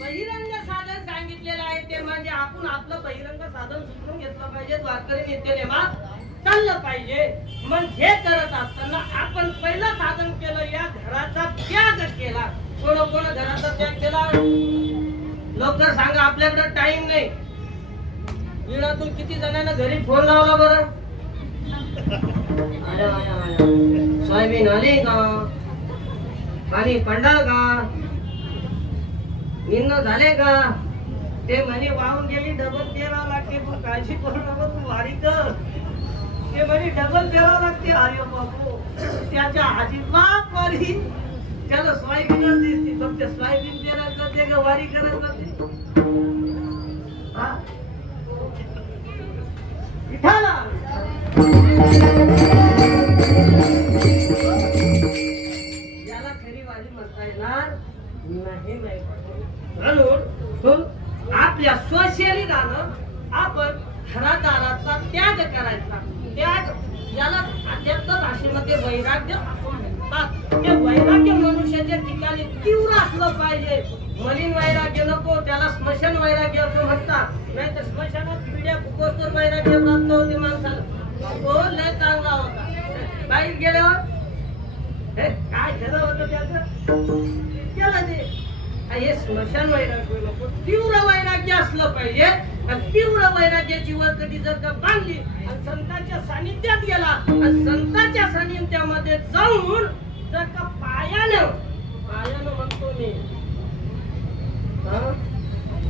बहिरंग साधन सांगितलेलं आहे. ते म्हणजे आपण आपलं बहिरंग साधन सुधरून घेतलं पाहिजे, वारकरी नित्यनेमात चाललं पाहिजे. मग हे करत असताना आपण पहिलं साधन केलं, या घराचा त्याग केला. कोण घराचा त्याग केला, लवकर सांगा, आपल्याकडे टाइम नाही. दिनातून किती जणांना घरी फोन लावला बरं, सोयाबीन आली का, पाणी पडलं का, निन्न झाले का, ते म्हणे वाहून गेली, डबल पेरावं लागते, तू काळजी करू नको, तू वारी कर. ते म्हणे डबल पेरावं लागते, अरे बापू, त्याच्या अजिबात वारी, त्याला सोयाबीनच दिसते, फक्त सोयाबीन पेरायला जाते का वारी करत जाते. याला खरी वारी म्हणता येणार नाही. म्हणून आपल्या स्वशरीरानं आपण घरादाराचा त्याग करायचा. त्याग याला अध्यात्म भाषेमध्ये वैराग्य असं म्हणतात. ते वैराग्य मनुष्याच्या ठिकाणी तीव्र असलं पाहिजे. मलिन वैराग्य नको, त्याला स्मशान वैराग्य असं म्हणतात. नाही तर स्मशानात पिढ्या फुकोस्तर वैराग्य प्राप्त होते माणसाला. तो लय चांगला होता, बाहेर गेल्यावर काय झालं होतं त्याचं केलं ते. हे स्मशान वैराग्य नको, तीव्र वैराग्य असलं पाहिजे. आणि तीव्र वैराग्याची वरकटी जर का बांधली आणि संतांच्या सानिध्यात गेला आणि संतांच्या सानिध्यामध्ये जाऊन जर का पायानं म्हणतो मी,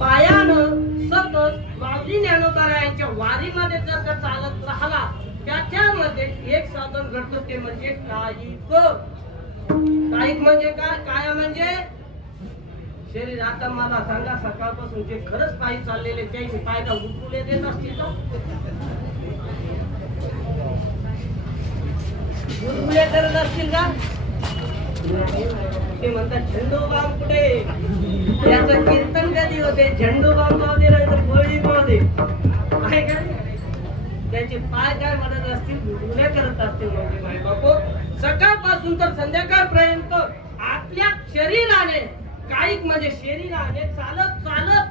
पायानं सतत माऊली ज्ञानोबरायांच्या वारीमध्ये जर का चालत राहिला, त्याच्यामध्ये एक साधन घडतं, ते म्हणजे कायिक. कायिक म्हणजे काय, काया म्हणजे शरीर. आता मला सांगा, सकाळपासून जे खरंच पायी चाललेले त्याचे पाय का उठुले देत असतील का, उठुले करत असतील का? ते म्हणतात झेंडूबाम कुठे, याचं कीर्तन कधी होते, झेंडूबाम पाहू दे, नाही तर गोळी पाहू दे, काय काय त्याचे पाय काय म्हणत असतील, उठुले करत असतील. म्हणजे माय बापू, सकाळपासून तर संध्याकाळपर्यंत आपल्या शरीराने, कायिक म्हणजे शरीराने चालत चालत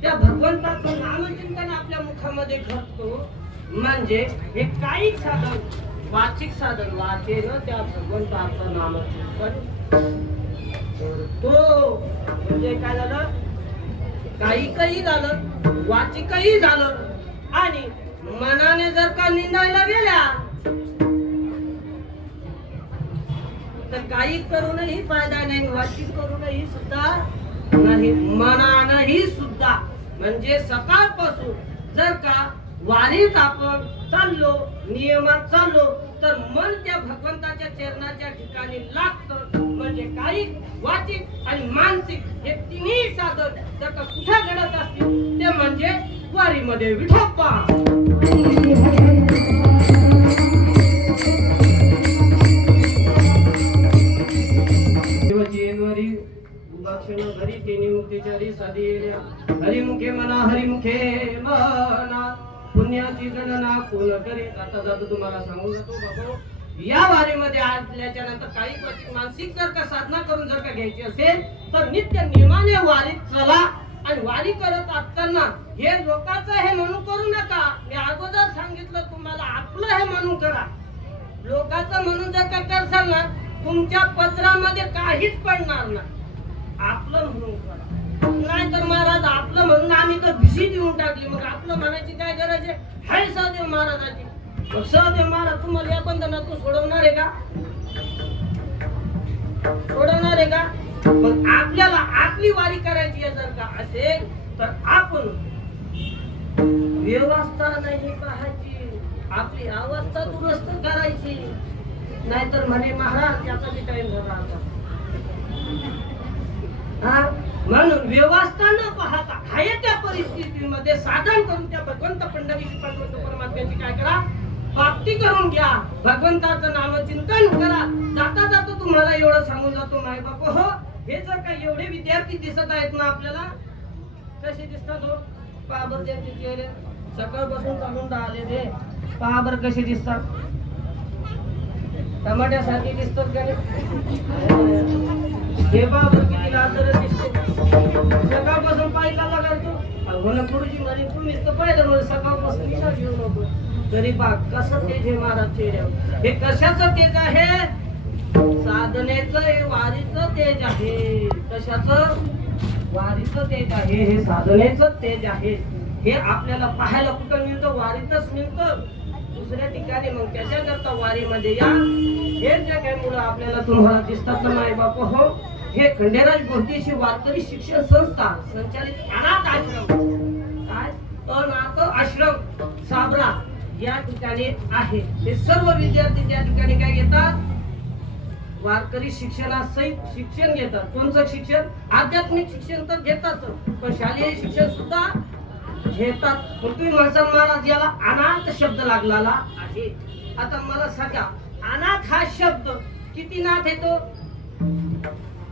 त्या भगवंताचं नामचिंतन आपल्या मुखामध्ये घडतो. म्हणजे हे कायिक साधन. वाचिक साधन, वाचेनं त्या भगवंताचं नामचिंतन करतो. म्हणजे काय झालं, कायिकही झालं, वाचिकही झालं आणि मनाने जर का निंदायला गेल्या तर काही करूनही फायदा नाही, वाचिक करूनही सुद्धा नाही, मनानही सुद्धा. म्हणजे सकाळपासून जर का वारीत आपण चाललो, नियमात चाललो, तर मन त्या भगवंताच्या चरणाच्या ठिकाणी लागतं. म्हणजे काही वाचिक आणि मानसिक हे तिन्ही साधन जर का कुठे घडत असतील ते म्हणजे वारीमध्ये. विठोबा घरी तेनी मुक्तीचारी साधी येल्या, हरिमुखे मना हरिमुखे मना, पुण्याची गणना कोण करी. जाता जाता तुम्हाला सांगून जातो बाबा, या वारीमध्ये आल्याच्या नंतर काही गोष्टी मानसिक जर का साधना करून जर का घ्यायची असेल तर नित्य नियमाने वारीत चला. आणि वारी करत असताना हे लोकांचं हे म्हणून करू नका. मी अगोदर सांगितलं तुम्हाला, आपलं हे म्हणून करा. लोकांचं म्हणून जर का करसाल ना तुमच्या पत्रामध्ये काहीच पडणार नाही. आपलं म्हणून करा. नाही तर महाराज आपलं म्हणून आम्ही तर भिशी देऊन टाकली, मग आपलं म्हणायची काय गरज आहे? हाय सहदेव महाराजाची. मग सहदेव महाराज तुम्हाला या बंधनातून सोडवणार आहे का? सोडवणार आहे का? मग आपल्याला आपली वारी करायची आहे जर का असेल तर आपण व्यवस्था नाही पाहायची, आपली अवस्था दुरुस्त करायची. नाहीतर म्हणे महाराज याचा बी टाइम झाला आता. म्हणून व्यवस्था न पाहता हाय त्या परिस्थितीमध्ये साधन करून त्या भगवंत पंढरीशी परमात्म्याची काय करा, प्राप्ती करून घ्या. भगवंताचं नामचिंतन करा. जाता जाता तुम्हाला एवढं सांगून जातो माय बाप हो, हे जर का एवढे विद्यार्थी दिसत आहेत ना आपल्याला, कसे दिसतात हो? पहा बरं त्यांचे चेहरे, सकाळपासून चालून राहिले ते, पहा बरं कसे दिसतात. टमाट्यासारखे दिसतात का हे पहा बरं किती लाजर दिसते. सकाळपासून पाय चालला करतो भगवान गुरुजी म्हणे तुम्हीच तर पाहिलं म्हणजे सकाळपासून विचार घेऊ नको. तरी पहा कसं तेज आहे महाराज चेहऱ्यावर. हे कशाचं तेज आहे? साधनेचं, वारीचं तेज आहे. कशाचं? वारीचं तेज आहे, हे साधनेचं तेज आहे. हे आपल्याला पाहायला कुठं मिळतं? वारीतच मिळतं, दुसऱ्या ठिकाणी. मग त्याच्याकरता वारीमध्ये या. हे जे काही मुलं आपल्याला तुम्हाला दिसतात ना माय बाप हो, हे खंडेराज बोरदेशी वारकरी शिक्षण संस्था संचालित अनाथ आश्रम, काय अनाथ आश्रम साबरा या ठिकाणी आहे. हे सर्व विद्यार्थी त्या ठिकाणी काय घेतात? वारकरी शिक्षणासहित शिक्षण घेतात. कोणतं शिक्षण? आध्यात्मिक शिक्षण तर घेतात, पण शालेय शिक्षण सुद्धा घेतात. तुम्ही म्हणसाल महाराज याला अनाथ शब्द लागलेला आहे. आता मला सांगा, अनाथ हा शब्द किती नाथ येतो?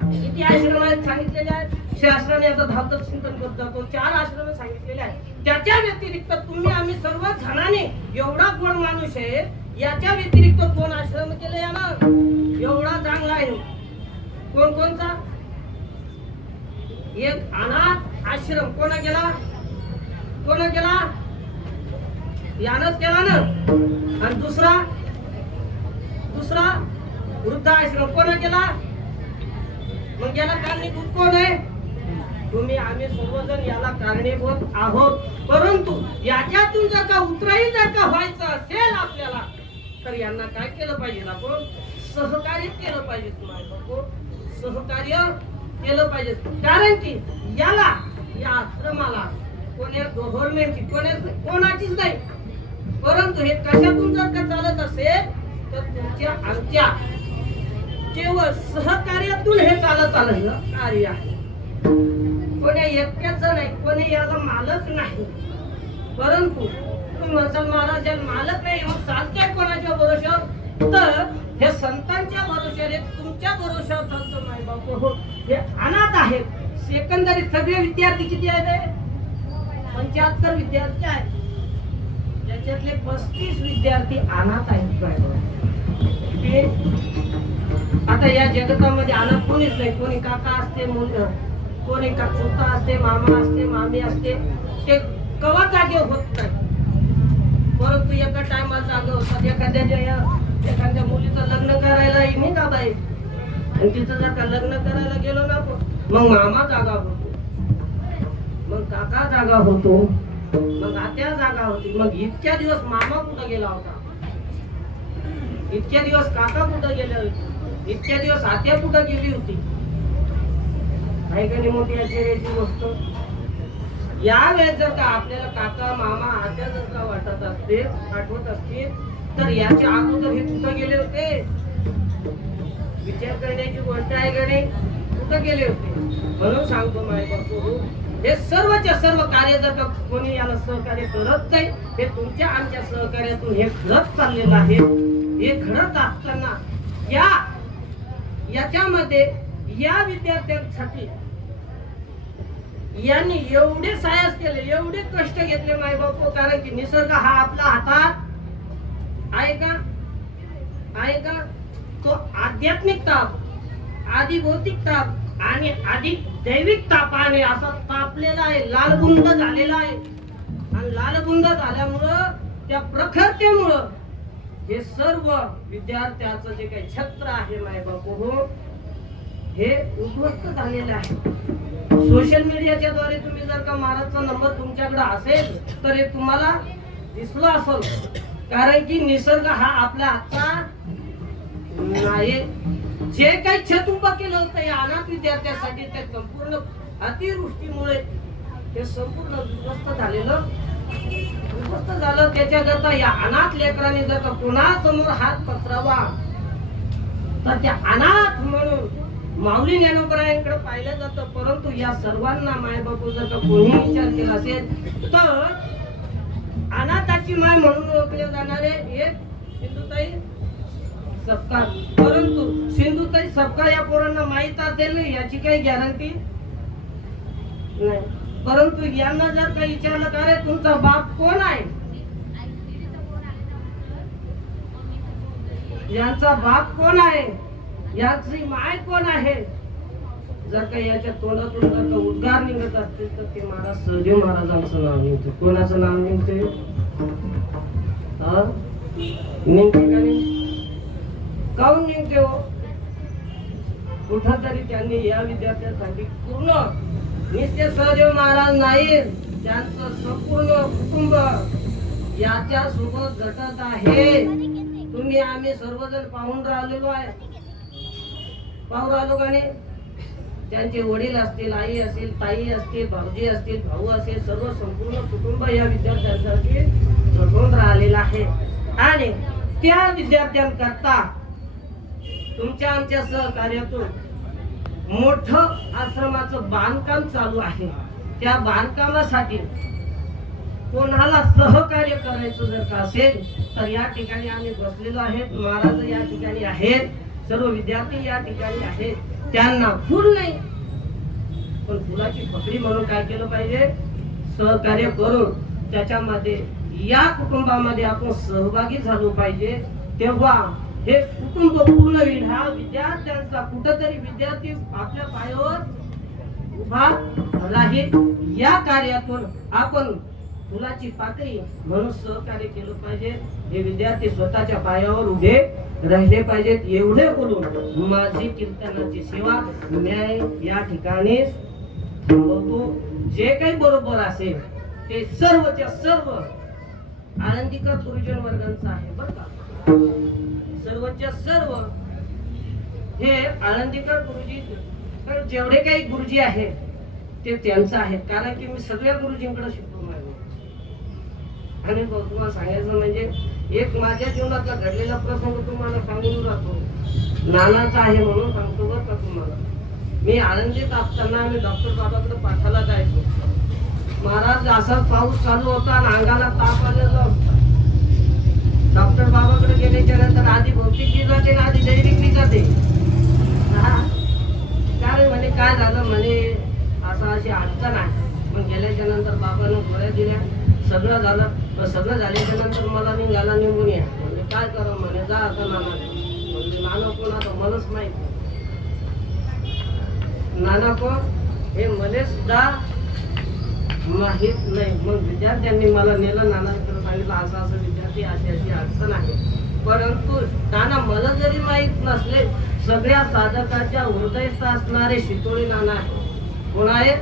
किती आश्रम आहेत सांगितलेले आहेत? शास्त्राने आता धावतं चिंतन करत जातो. 4 आश्रम सांगितलेले आहेत. त्याच्या व्यतिरिक्त तुम्ही आम्ही सर्व जणांनी एवढा गुण माणूस आहे, याच्या व्यतिरिक्त 2 आश्रम केले या ना, एवढा चांगला आहे. कोणता? एक अनाथ आश्रम. कोणा केला? कोणा केला? यानच केला ना. आणि दुसरा वृद्ध आश्रम कोणा केला? मग याला कारणीभूत कोण आहे? तुम्ही आम्ही सर्वजण याला कारणीभूत आहोत. परंतु याच्यातून जर का उतराई जर का व्हायचं असेल आपल्याला तर यांना काय केलं पाहिजे? आपण सहकार्य केलं पाहिजे. तुम्हाला सहकार्य केलं पाहिजे. कारण की याला, या आश्रमाला कोण्या गव्हर्नमेंटची कोणाचीच नाही, परंतु हे कशातून जर का चालत असेल तर तुमच्या आमच्या केवळ सहकार्यातून हे चालत आलेलं कार्य आहे. कोणी एकट्याचं नाही, कोणी याला मालक नाही. परंतु तुम्ही म्हणसाल महाराज याला मालक नाही, मग चालतंय कोणाच्या भरोशावर? तर हे संतांच्या भरोशावर, तुमच्या भरोशावर चालतो नाही बाबा. हे अनाथ आहेत. एकंदरीत सगळे विद्यार्थी किती आहेत? 75 विद्यार्थी आहेत. त्याच्यातले 35 विद्यार्थी अनाथ आहेत. आता या जगतामध्ये अनाथ कोणीच नाही. कोणी काका असते, कोणी चुलता असते, मामा असते, मामी असते. ते कवा जागे होत नाही, परंतु एका टायमाला जागे होतात. एखाद्या मुलीचं लग्न करायला नाही का बाई, आणि तिचं जर का लग्न करायला गेलो ना, मग मामा जागा होतो, मग काका जागा होतो, मग आत्या जागा होती. मग इतक्या दिवस मामा कुठं गेला होता, इतक्या दिवस काका कुठं गेले होते, इतक्या दिवस आत्या कुठं गेली होती. आहे का नाही मोठी आश्चर्याची गोष्ट. यावेळेस जर का आपल्याला काका मामा आत्या जर का वाटत असते, आठवत असतील, तर याच्या अगोदर हे कुठं गेले होते. विचार करण्याची गोष्ट आहे का नाही, कुठं गेले होते. म्हणून सांगतो माय बापू, हे सर्वच्या सर्व कार्य जर का कोणी याला सहकार्य करत नाही, हे तुमच्या आमच्या सहकार्यातून हे घडत चाललेलं आहे. हे घडत असताना याच्यामध्ये या विद्यार्थ्यांसाठी यांनी एवढे सायस केले, एवढे कष्ट घेतले माय बापू. कारण की निसर्ग हा आपला हातात आहे का, आहे का. तो आध्यात्मिक ताप, आधी भौतिक ताप आणि आधी दैविक तापाने असा तापलेला आहे, लालबुंद झालेला आहे. आणि लालबुंद झाल्यामुळं त्या प्रखरतेमुळं हे सर्व विद्यार्थ्याचं जे काही छत्र आहे माय बापू हो, हे उद्ध्वस्त झालेलं आहे. सोशल मीडियाच्या द्वारे तुम्ही जर का महाराजचा नंबर तुमच्याकडे असेल तर हे तुम्हाला दिसलं असेल. कारण की निसर्ग हा आपल्या हातचा नाही. जे काही छत उभं केलं होतं या अनाथ विद्यार्थ्यांसाठी, ते संपूर्ण अतिवृष्टीमुळे ते संपूर्ण उद्ध्वस्त झालेलं, उद्ध्वस्त झालं. त्याच्याकरता या अनाथ लेकरांनी जर का कोणासमोर हात पसरावा तर त्या अनाथ म्हणून माऊली ज्ञानोबरायांकडे पाहिलं जातं. परंतु या सर्वांना मायबापू जर का कोणी विचार केला असेल तर अनाथाची माय म्हणून ओळखले जाणारे एक सिंधुताई सपकाळ. परंतु सिंधुताई सपकाळ या पोरांना माहित असेल याची काही गॅरंटी नाही. परंतु यांना जर काही विचारलं का रे तुमचा बाप कोण आहे, यांचा बाप कोण आहे, याची माय कोण आहे, जर का याच्या तोंडातून जर का उद्गार निघत असतील तर ते महाराज सहदेव महाराजांचं नाव निघते. कोणाचं नाव निघते, निघते का नाही, काऊन निघते हो. कुठंतरी त्यांनी या विद्यार्थ्यांसाठी पूर्ण नित्य सहदेव महाराज नाही, त्यांचं संपूर्ण कुटुंब याच्या सोबत झटत आहे. तुम्ही आम्ही सर्वजण पाहून राहिलेलो आहे, पाहून राहिलो का नाही. त्यांचे वडील असतील, आई असतील, ताई असतील, भाऊजी असतील, भाऊ असेल, सर्व संपूर्ण कुटुंब या विद्यार्थ्यांसाठी झटून राहिलेलं आहे. आणि त्या विद्यार्थ्यांकरता तुमच्या आमच्या सहकार्यातून मोठं आश्रमाचं बांधकाम चालू आहे. त्या बांधकामासाठी कोणाला सहकार्य करायचं जर का असेल तर या ठिकाणी आम्ही बसलेलो आहेत. महाराज या ठिकाणी आहेत, सर्व विद्यार्थी या ठिकाणी आहेत. त्यांना फुल नाही पण फुलाची पकडी म्हणून काय केलं पाहिजे, सहकार्य करून त्याच्यामध्ये या कुटुंबामध्ये आपण सहभागी झालो पाहिजे. तेव्हा हे कुटुंब पूर्ण होईल. हा विद्यार्थ्यांचा कुठंतरी विद्यार्थी आपल्या पायावर उभा राहील. या कार्यातून आपण फुलाची पाकळी म्हणून सहकार्य केलं पाहिजे. हे विद्यार्थी स्वतःच्या पायावर उभे राहिले पाहिजेत. एवढे बोलून माझी कीर्तनाची सेवा न्याय या ठिकाणी थांबवतो. जे काही बरोबर असेल ते सर्वच्या सर्व आनंदीकर गुरुजन वर्गांचं आहे बरं का. सर्वच्या सर्व हे आनंदीकर गुरुजी, तर जेवढे काही गुरुजी आहेत ते त्यांचं आहेत. कारण की मी सगळ्या गुरुजींकडे शिकलो नाही. आणि तुम्हाला सांगायचं म्हणजे एक माझ्या जीवनातला घडलेला प्रसंग तुम्हाला सांगून राहतो. नानाचा आहे म्हणून सांगतो बरं का तुम्हाला. मी आनंदीत असताना आम्ही डॉक्टर बाबाकडे पाठाला जायचो. महाराज असाच पाऊस चालू होता आणि अंगाला ताप आलेला. डॉक्टर बाबाकडे गेल्याच्या नंतर आधी भौतिक निघते ना आधी दैविक निघते. काय म्हणे काय झालं म्हणे असं अशी अडचण आहे. मग गेल्याच्या नंतर बाबानं गोळ्या दिल्या, सगळं झालं. सगळं झाल्याच्या नंतर मला निघाला निघून या. म्हणजे काय करा म्हणे जा आता नाना. म्हणजे नाना कोण आता मलाच माहित नाना कोण हे मला सुद्धा माहित नाही. मग विद्यार्थ्यांनी मला नेलं नानाकडे सांगितलं असं असं विद्यार्थी अशी अशी अडचण आहे. परंतु नाना मला जरी माहित नसले सगळ्या साधकाच्या हृदयस्थ असणारे शितोळे नाना आहे. कोण आहे,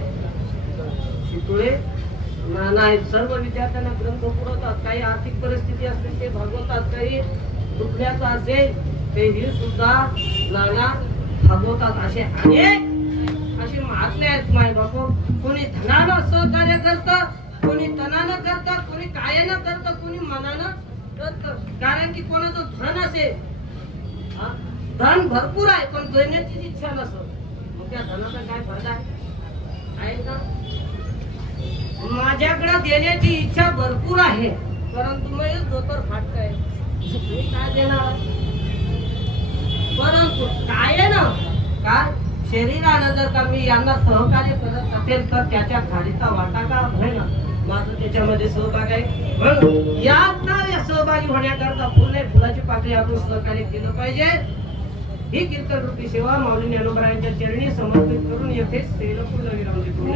शितोळे नाही, सर्व विद्यार्थ्यांना ग्रंथ पुरवतात. काही आर्थिक परिस्थिती असते ते भागवतात, काही दुखण्याचं असेल तेही सुद्धा नाना भागवतात. असे अनेक असे महात्मे आहेत माय बापू. कोणी धनानं सहकार्य करतं, कोणी तनानं करतं, कोणी कायानं करतं, कोणी मनानं करतं. कारण की कोणाचं धन असेल, धन भरपूर आहे पण देण्याची इच्छा नसत, मग त्या धनाचा काय फायदा आहे का? माझ्याकडे देण्याची इच्छा भरपूर आहे परंतु मग जोतर फाटतंय, मी काय देणार? परंतु काय ना काय शरीरानं जर का मी यांना सहकार्य करत असेल तर त्याच्या खालीचा वाटा का होईना माझं त्याच्यामध्ये सहभाग आहे. म्हणून या सहभागी होण्याकरता फुलाची पाकळी आपण सहकार्य केलं पाहिजे. ही कीर्तन रूपी सेवा माऊली ज्ञानोबरायांच्या चरणी समर्पित करून येथे स्त्रीला पूर्णविराम देतो.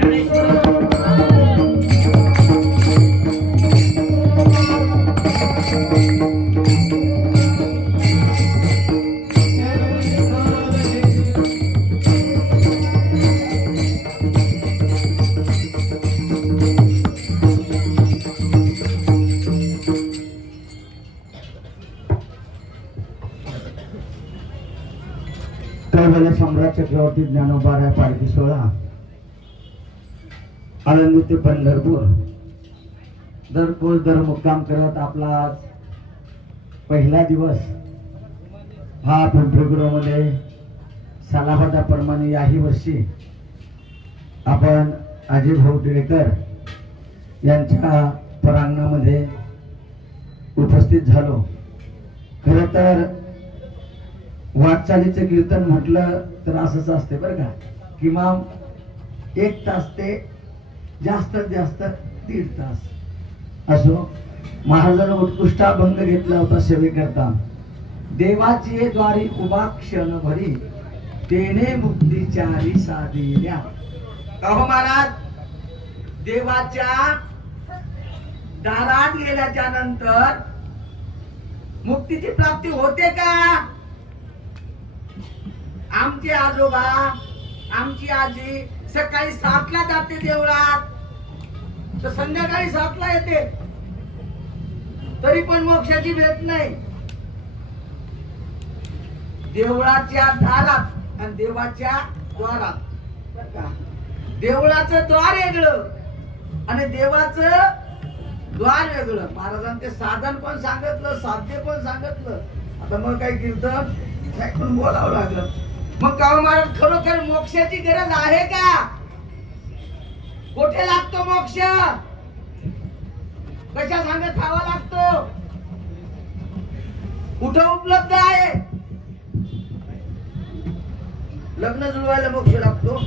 कैवल्य सम्राट चक्रवर्ती ज्ञानोबा पालखी सोहळा आळंदी ते पंढरपूर दर मुक्काम करत आपला आज पहिला दिवस हा पिंपरीगुरूमध्ये सालाबादाप्रमाणे याही वर्षी आपण अजय भाऊ टिळेकर यांच्या प्रांगणामध्ये उपस्थित झालो. खरं तर वाटचालीचं कीर्तन म्हटलं तर असंच असते बरं का, किमान 1 तास ते जास्तीत जास्त 1.5 तास असो. महाराजांनी उत्कृष्ट अभंग घेतला होता सेवेकरता. देवाची द्वारी उभा क्षण भरी तेने मुक्तीचारी साधिल्या. अहो महाराज, देवाच्या दारात गेल्याच्या नंतर मुक्तीची प्राप्ती होते का? आमचे आजोबा आमची आजी सकाळी 7ला जाते देवळात तर संध्याकाळी 7ला येते, तरी पण मोक्षाची भेट नाही. देवळाच्या दारात आणि देवाच्या द्वारात, देवळाचं द्वार वेगळं आणि देवाचं द्वार वेगळं. महाराजांनी ते साधन पण सांगितलं, साध्य पण सांगितलं. आता मग काही कीर्तन काय पण बोलावं लागलं. मग का महाराज, खरोखर मोक्षाची गरज आहे का? कुठे लागतो मोक्ष? कशा सांगत खावा लागतो? कुठं उपलब्ध आहे? लग्न जुळवायला मोक्ष लागतो,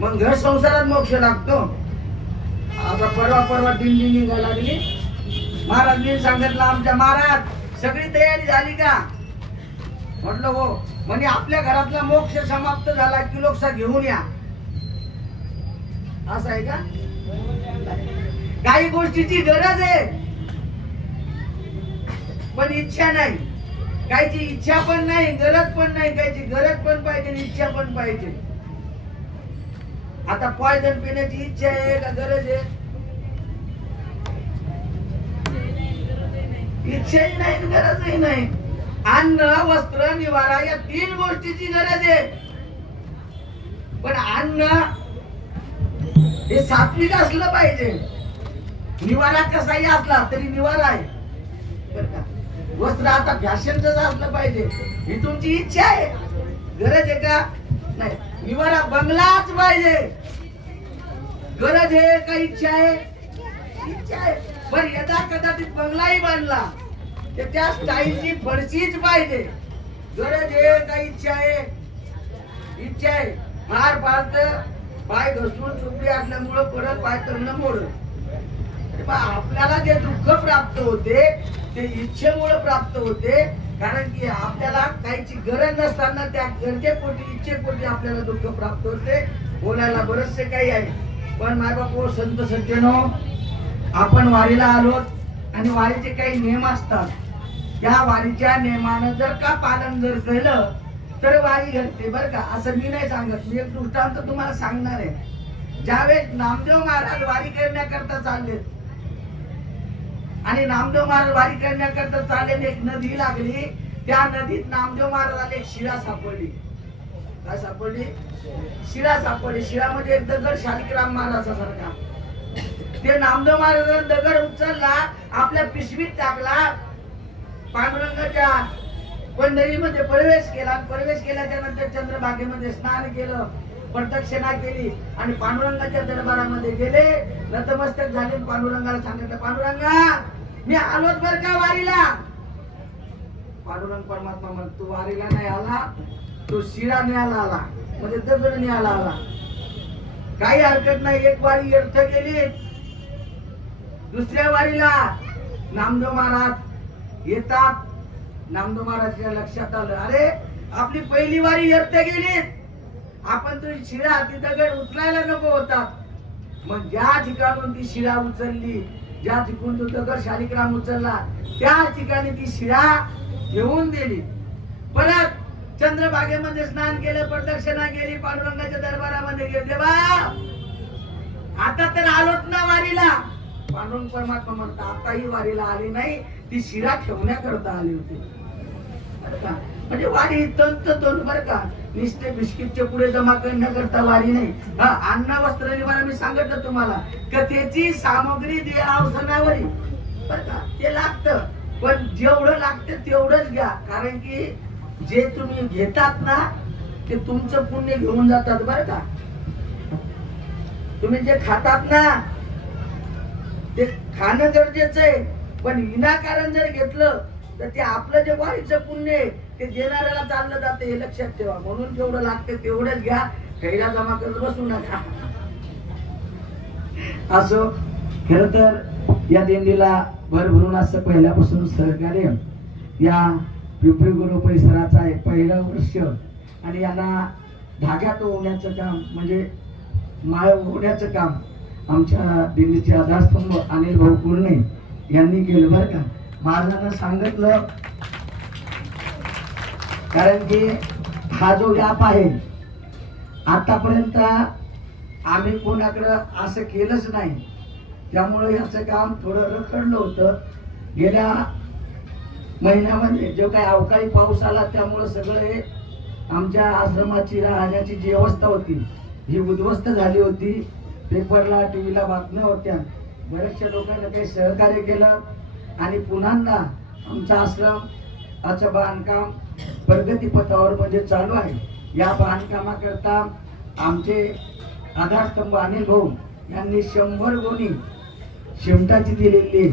मग घर संसारात मोक्ष लागतो. आता परवा दिंडी निघायला लागली. महाराजांनी सांगितलं, आमच्या महाराज सगळी तयारी झाली का? म्हटलं हो. म्हणजे आपल्या घरातला मोक्ष समाप्त झाला की लोकसा घेऊन या, असं आहे का? काही गोष्टीची गरज आहे पण इच्छा नाही, काहीची इच्छा पण नाही, गरज पण नाही. काहीची गरज पण पाहिजे, इच्छा पण पाहिजे. आता पॉयझन पिण्याची इच्छा आहे का गरज आहे? इच्छाही नाही, गरजही नाही. अन्न, वस्त्र, निवारा या 3 गोष्टीची गरज आहे. पण अन्न हे सात्विक असलं पाहिजे. निवारा कसाही असला तरी निवारा आहे बरं का. वस्त्र आता फॅशनच असलं पाहिजे, ही तुमची इच्छा आहे, गरज आहे का? नाही. निवारा बंगलाच पाहिजे, गरज आहे का इच्छा आहे? इच्छा आहे. पण यदा कदाचित बंगलाही बांधला तर त्या स्टाईलची फरशीच पाहिजे, गरज आहे का इच्छा आहे? इच्छा आहे. फार फार पाय घसरून चुकली असल्यामुळं परत पाय करणं मोडत. आपल्याला जे दुःख प्राप्त होते ते इच्छेमुळे प्राप्त होते, कारण की आपल्याला काहीची गरज नसताना त्या गरजेपोटी इच्छेपोटी आपल्याला दुःख प्राप्त होते. बोलायला बरेचसे काही आहे, पण मायबापू संत सज्जनो, आपण वारीला आलोत आणि वारीचे काही नियम असतात. त्या वारीच्या नियमानं जर का पालन जर केलं तर वारी घडते बरं का. असं मी नाही सांगत, मी एक दृष्टांत तुम्हाला सांगणार आहे. ज्यावेळेस नामदेव महाराज वारी करण्याकरता चालले आणि नामदेव महाराज वारी करण्याकरता चालले, एक नदी लागली, त्या नदीत नामदेव महाराजाला एक शिळा सापडली. काय सापडली? शिळा सापडली. शिळा म्हणजे एक दगड, शालिग्राम महाराजासारखा. ते नामदेव महाराजांनी दगड उचलला, आपल्या पिशवीत टाकला, पांडुरंगाच्या पंढरीमध्ये प्रवेश केला. प्रवेश केल्याच्या नंतर चंद्रभागेमध्ये स्नान केलं, प्रदक्षिणा केली आणि पांडुरंगाच्या दरबारामध्ये गेले, नतमस्तक झाले. पांडुरंगाला सांगितलं, पांडुरंगा मी आलोच बर का वारीला. पांडुरंग परमात्मा म्हण, तू वारीला नाही आला, तू शिळा न्यायला आला, म्हणजे दगड न्यायला आला. काही हरकत नाही, एक वारी व्यर्थ गेली. दुसऱ्या वारीला नामदेव महाराज येतात. नामदेव महाराजच्या लक्षात आलं, अरे आपली पहिली वारी व्यर्थ गेली, आपण तुझी शिळा ती दगड उचलायला नको होता. मग ज्या ठिकाणून ती शिळा उचलली, ज्या ठिकाणून तो दगड शालिग्राम उचलला, त्या ठिकाणी ती शिळा घेऊन दिली. परत चंद्रभागेमध्ये स्नान केलं, प्रदक्षिणा केली, पांडुरंगाच्या दरबारामध्ये गेले. देवा आता तर आलोच ना वारीला. पांडुरंग परमात्मा म्हणता, आताही वारीला आली नाही, ती शिळा ठेवण्याकरता आली होती. म्हणजे वारी तंतोतंत बर का, नुसते बिस्किटचे पुढे जमा करण्याकरता वारी नाही. अन्न वस्त्र निवारा मी सांगितलं तुम्हाला, कथेची सामग्री द्या अवसरावरी बर का, ते लागतं, पण जेवढं लागतं तेवढंच घ्या. कारण की जे तुम्ही घेतात ना ते तुमचं पुण्य घेऊन जातात बर का. तुम्ही जे खातात ना ते खाणं गरजेचं आहे, पण विनाकारण जर घेतलं तर ते आपलं जे वारीचं पुण्य आहे ते देणाऱ्याला चाललं जाते, हे लक्षात ठेवा. म्हणून जेवढं लागते तेवढंच घ्या, कैला जमा करत बसू नका. असो, खर तर या दिंडीला भरभरून असं पहिल्यापासून सहकार्य या पिंपरी गुरु परिसराचं आहे. पहिलं वर्ष आणि यांना धाग्यात ओढण्याचं काम म्हणजे माळ ओढण्याचं काम आमच्या दिल्लीचे आधारस्तंभ अनिल भाऊ कुर्णे यांनी केलं बरं का. महाराजांना सांगितलं, कारण की हा जो व्याप आहे आतापर्यंत आम्ही कोणाकडं असं केलंच नाही, त्यामुळे याचं काम थोडं रखडलं होतं. गेल्या महिन्यामध्ये जो काही अवकाळी पाऊस आला त्यामुळं सगळे आमच्या आश्रमाची राहण्याची जी व्यवस्था होती ही उद्ध्वस्त झाली होती. पेपरला टीव्हीला बातम्या होत्या, बऱ्याचशा लोकांना काही सहकार्य केलं आणि पुन्हा आमचा आश्रमाचं बांधकाम प्रगतीपथावर म्हणजे चालू आहे. या बांधकामाकरता आमचे आधारस्तंभ अनिल भाऊ यांनी 100 गोणी शिमटाची दिलेली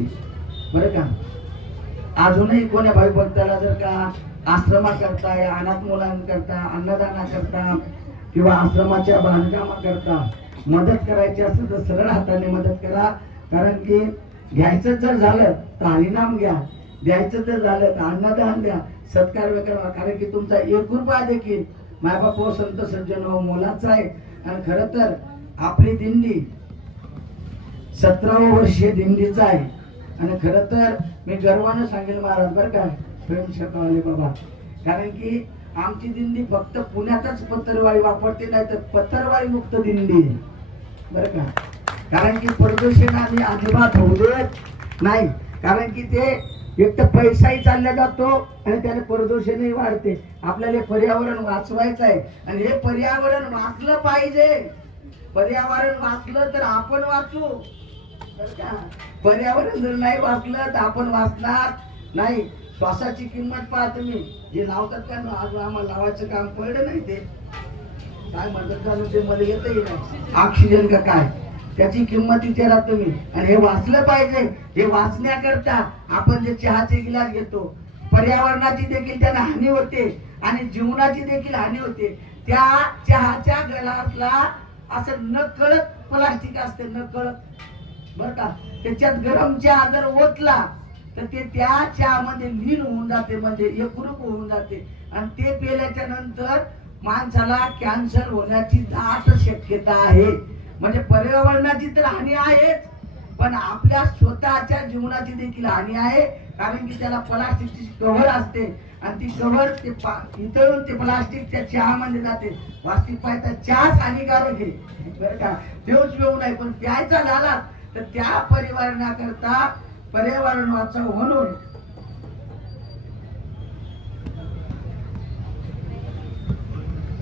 बरं का. अजूनही कोण्या भाई भक्ताला जर का आश्रमाकरता या अनाथ मुलांकरता अन्नदानाकरता किंवा आश्रमाच्या बांधकामाकरता मदत करायची असेल तर सरळ हाताने मदत करा. कारण की घ्यायचं जर झालं तर हरिनाम घ्या, द्यायचं जर झालं तर अन्नदान द्या, सत्कार करा. कारण की तुमचा 1 रुपया देखील मायबाप हो संत सज्जन हो मोलाचा आहे. आणि खरं तर आपली दिंडी 17वं वर्ष दिंडीचं आहे. आणि खरं तर मी गर्वानं सांगेल महाराज बरं का, स्वयंसेवकावाले बाबा, कारण की आमची दिंडी फक्त पुण्यातच पत्तरवाळी वापरते, नाही तर पत्तरवाळी मुक्त दिंडी बरं का. कारण की परदेशांना आम्ही अजिबात होऊ देत नाही. कारण की ते एक तर पैसाही चालला जातो आणि त्याने प्रदूषणही वाढते. आपल्याला पर्यावरण वाचवायचं आहे आणि हे पर्यावरण वाचलं पाहिजे. पर्यावरण वाचलं तर आपण वाचू बरं का. पर्यावरण जर नाही वाचलं तर आपण वाचणार नाही. श्वासाची किंमत पहा तुम्ही, जे लावतात का आज आम्हाला लावायचं काम पडलं नाही, ते काय म्हणतात का ते मला येतही नाही, ऑक्सिजन का काय, त्याची किंमत विचारा तुम्ही. आणि हे वाचलं पाहिजे. हे वाचण्याकरता आपण जे चहाचे गिलास घेतो, पर्यावरणाची देखील त्यांना हानी होते आणि जीवनाची देखील हानी होते. त्या चहाच्या ग्लासला असं न कळत प्लास्टिक असते, न कळत बरं का. त्याच्यात गरम चहा जर ओतला तर ते त्या चहामध्ये लीन होऊन जाते, म्हणजे एकरूप होऊन जाते. आणि ते पिल्याच्या नंतर माणसाला कॅन्सर होण्याची दाट शक्यता आहे. म्हणजे पर्यावरणाची तर हानी आहेच, पण आपल्या स्वतःच्या जीवनाची देखील हानी आहे. कारण की त्याला प्लास्टिकची कव्हर असते आणि ती कव्हर ते इथून ते प्लास्टिक त्या चहामध्ये जाते. वास्तविक पाहता चहाच हानिकारक आहे बरं का. तेच पिऊ नाही, पण प्यायचा झाला तर त्या पर्यावरणाकरता पर्यावरण वाचव म्हणून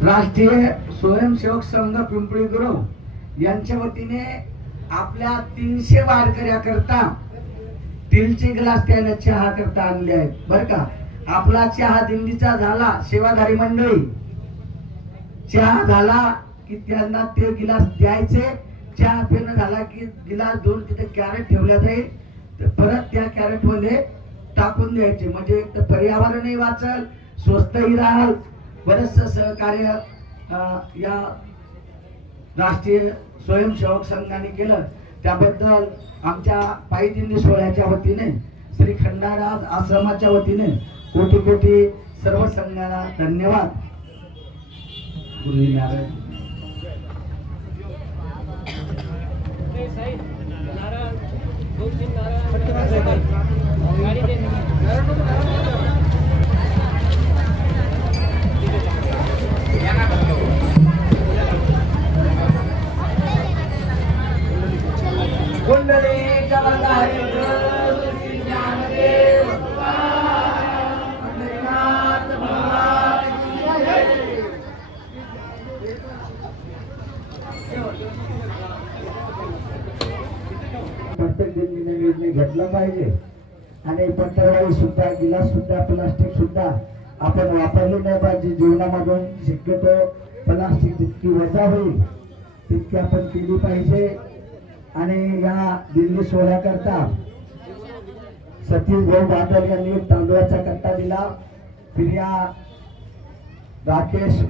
राष्ट्रीय स्वयंसेवक संघ पिंपळी गुरव यांच्या वतीने आपल्या 300 वारकऱ्याकरता स्टीलचे ग्लास त्याने चहा करता आणले आहेत बर का. आपला चहा दिंडीचा झाला, सेवाधारी मंडळी चहा झाला की त्यांना ते गिलास द्यायचे. चहा पिणं झाला की गिलास दोन तिथे कॅरेट ठेवल्या जाईल, तर परत त्या कॅरेट मध्ये टाकून द्यायचे. म्हणजे एक तर पर्यावरणही वाचल, स्वस्तही राहल. बरंचसं सहकार्य या राष्ट्रीय स्वयंसेवक संघाने केलं, त्याबद्दल आमच्या पायी दिंडी सोहळ्याच्या वतीने श्री खंडाराज आश्रमाच्या वतीने कोटी कोटी सर्व संघाला धन्यवाद. गुरुजी नारायण. कुंडली जगदारी श्री ज्ञानदेव पंढरीनाथ भगवान की जय. प्रत्येक दिंडीने निर्णय घेतला पाहिजे. आणि पत्रावळी सुद्धा, गिलास सुद्धा, प्लास्टिक सुद्धा आपण वापरले नाही पाहिजे. जीवनामधून शक्यतो प्लास्टिक जितकी वजा होईल तितकी आपण केली पाहिजे. आणि या दिल्ली सोहळ्याकरता सतीश भाऊ बादल यांनी तांदूळाचा कट्टा दिला. प्रिया राकेश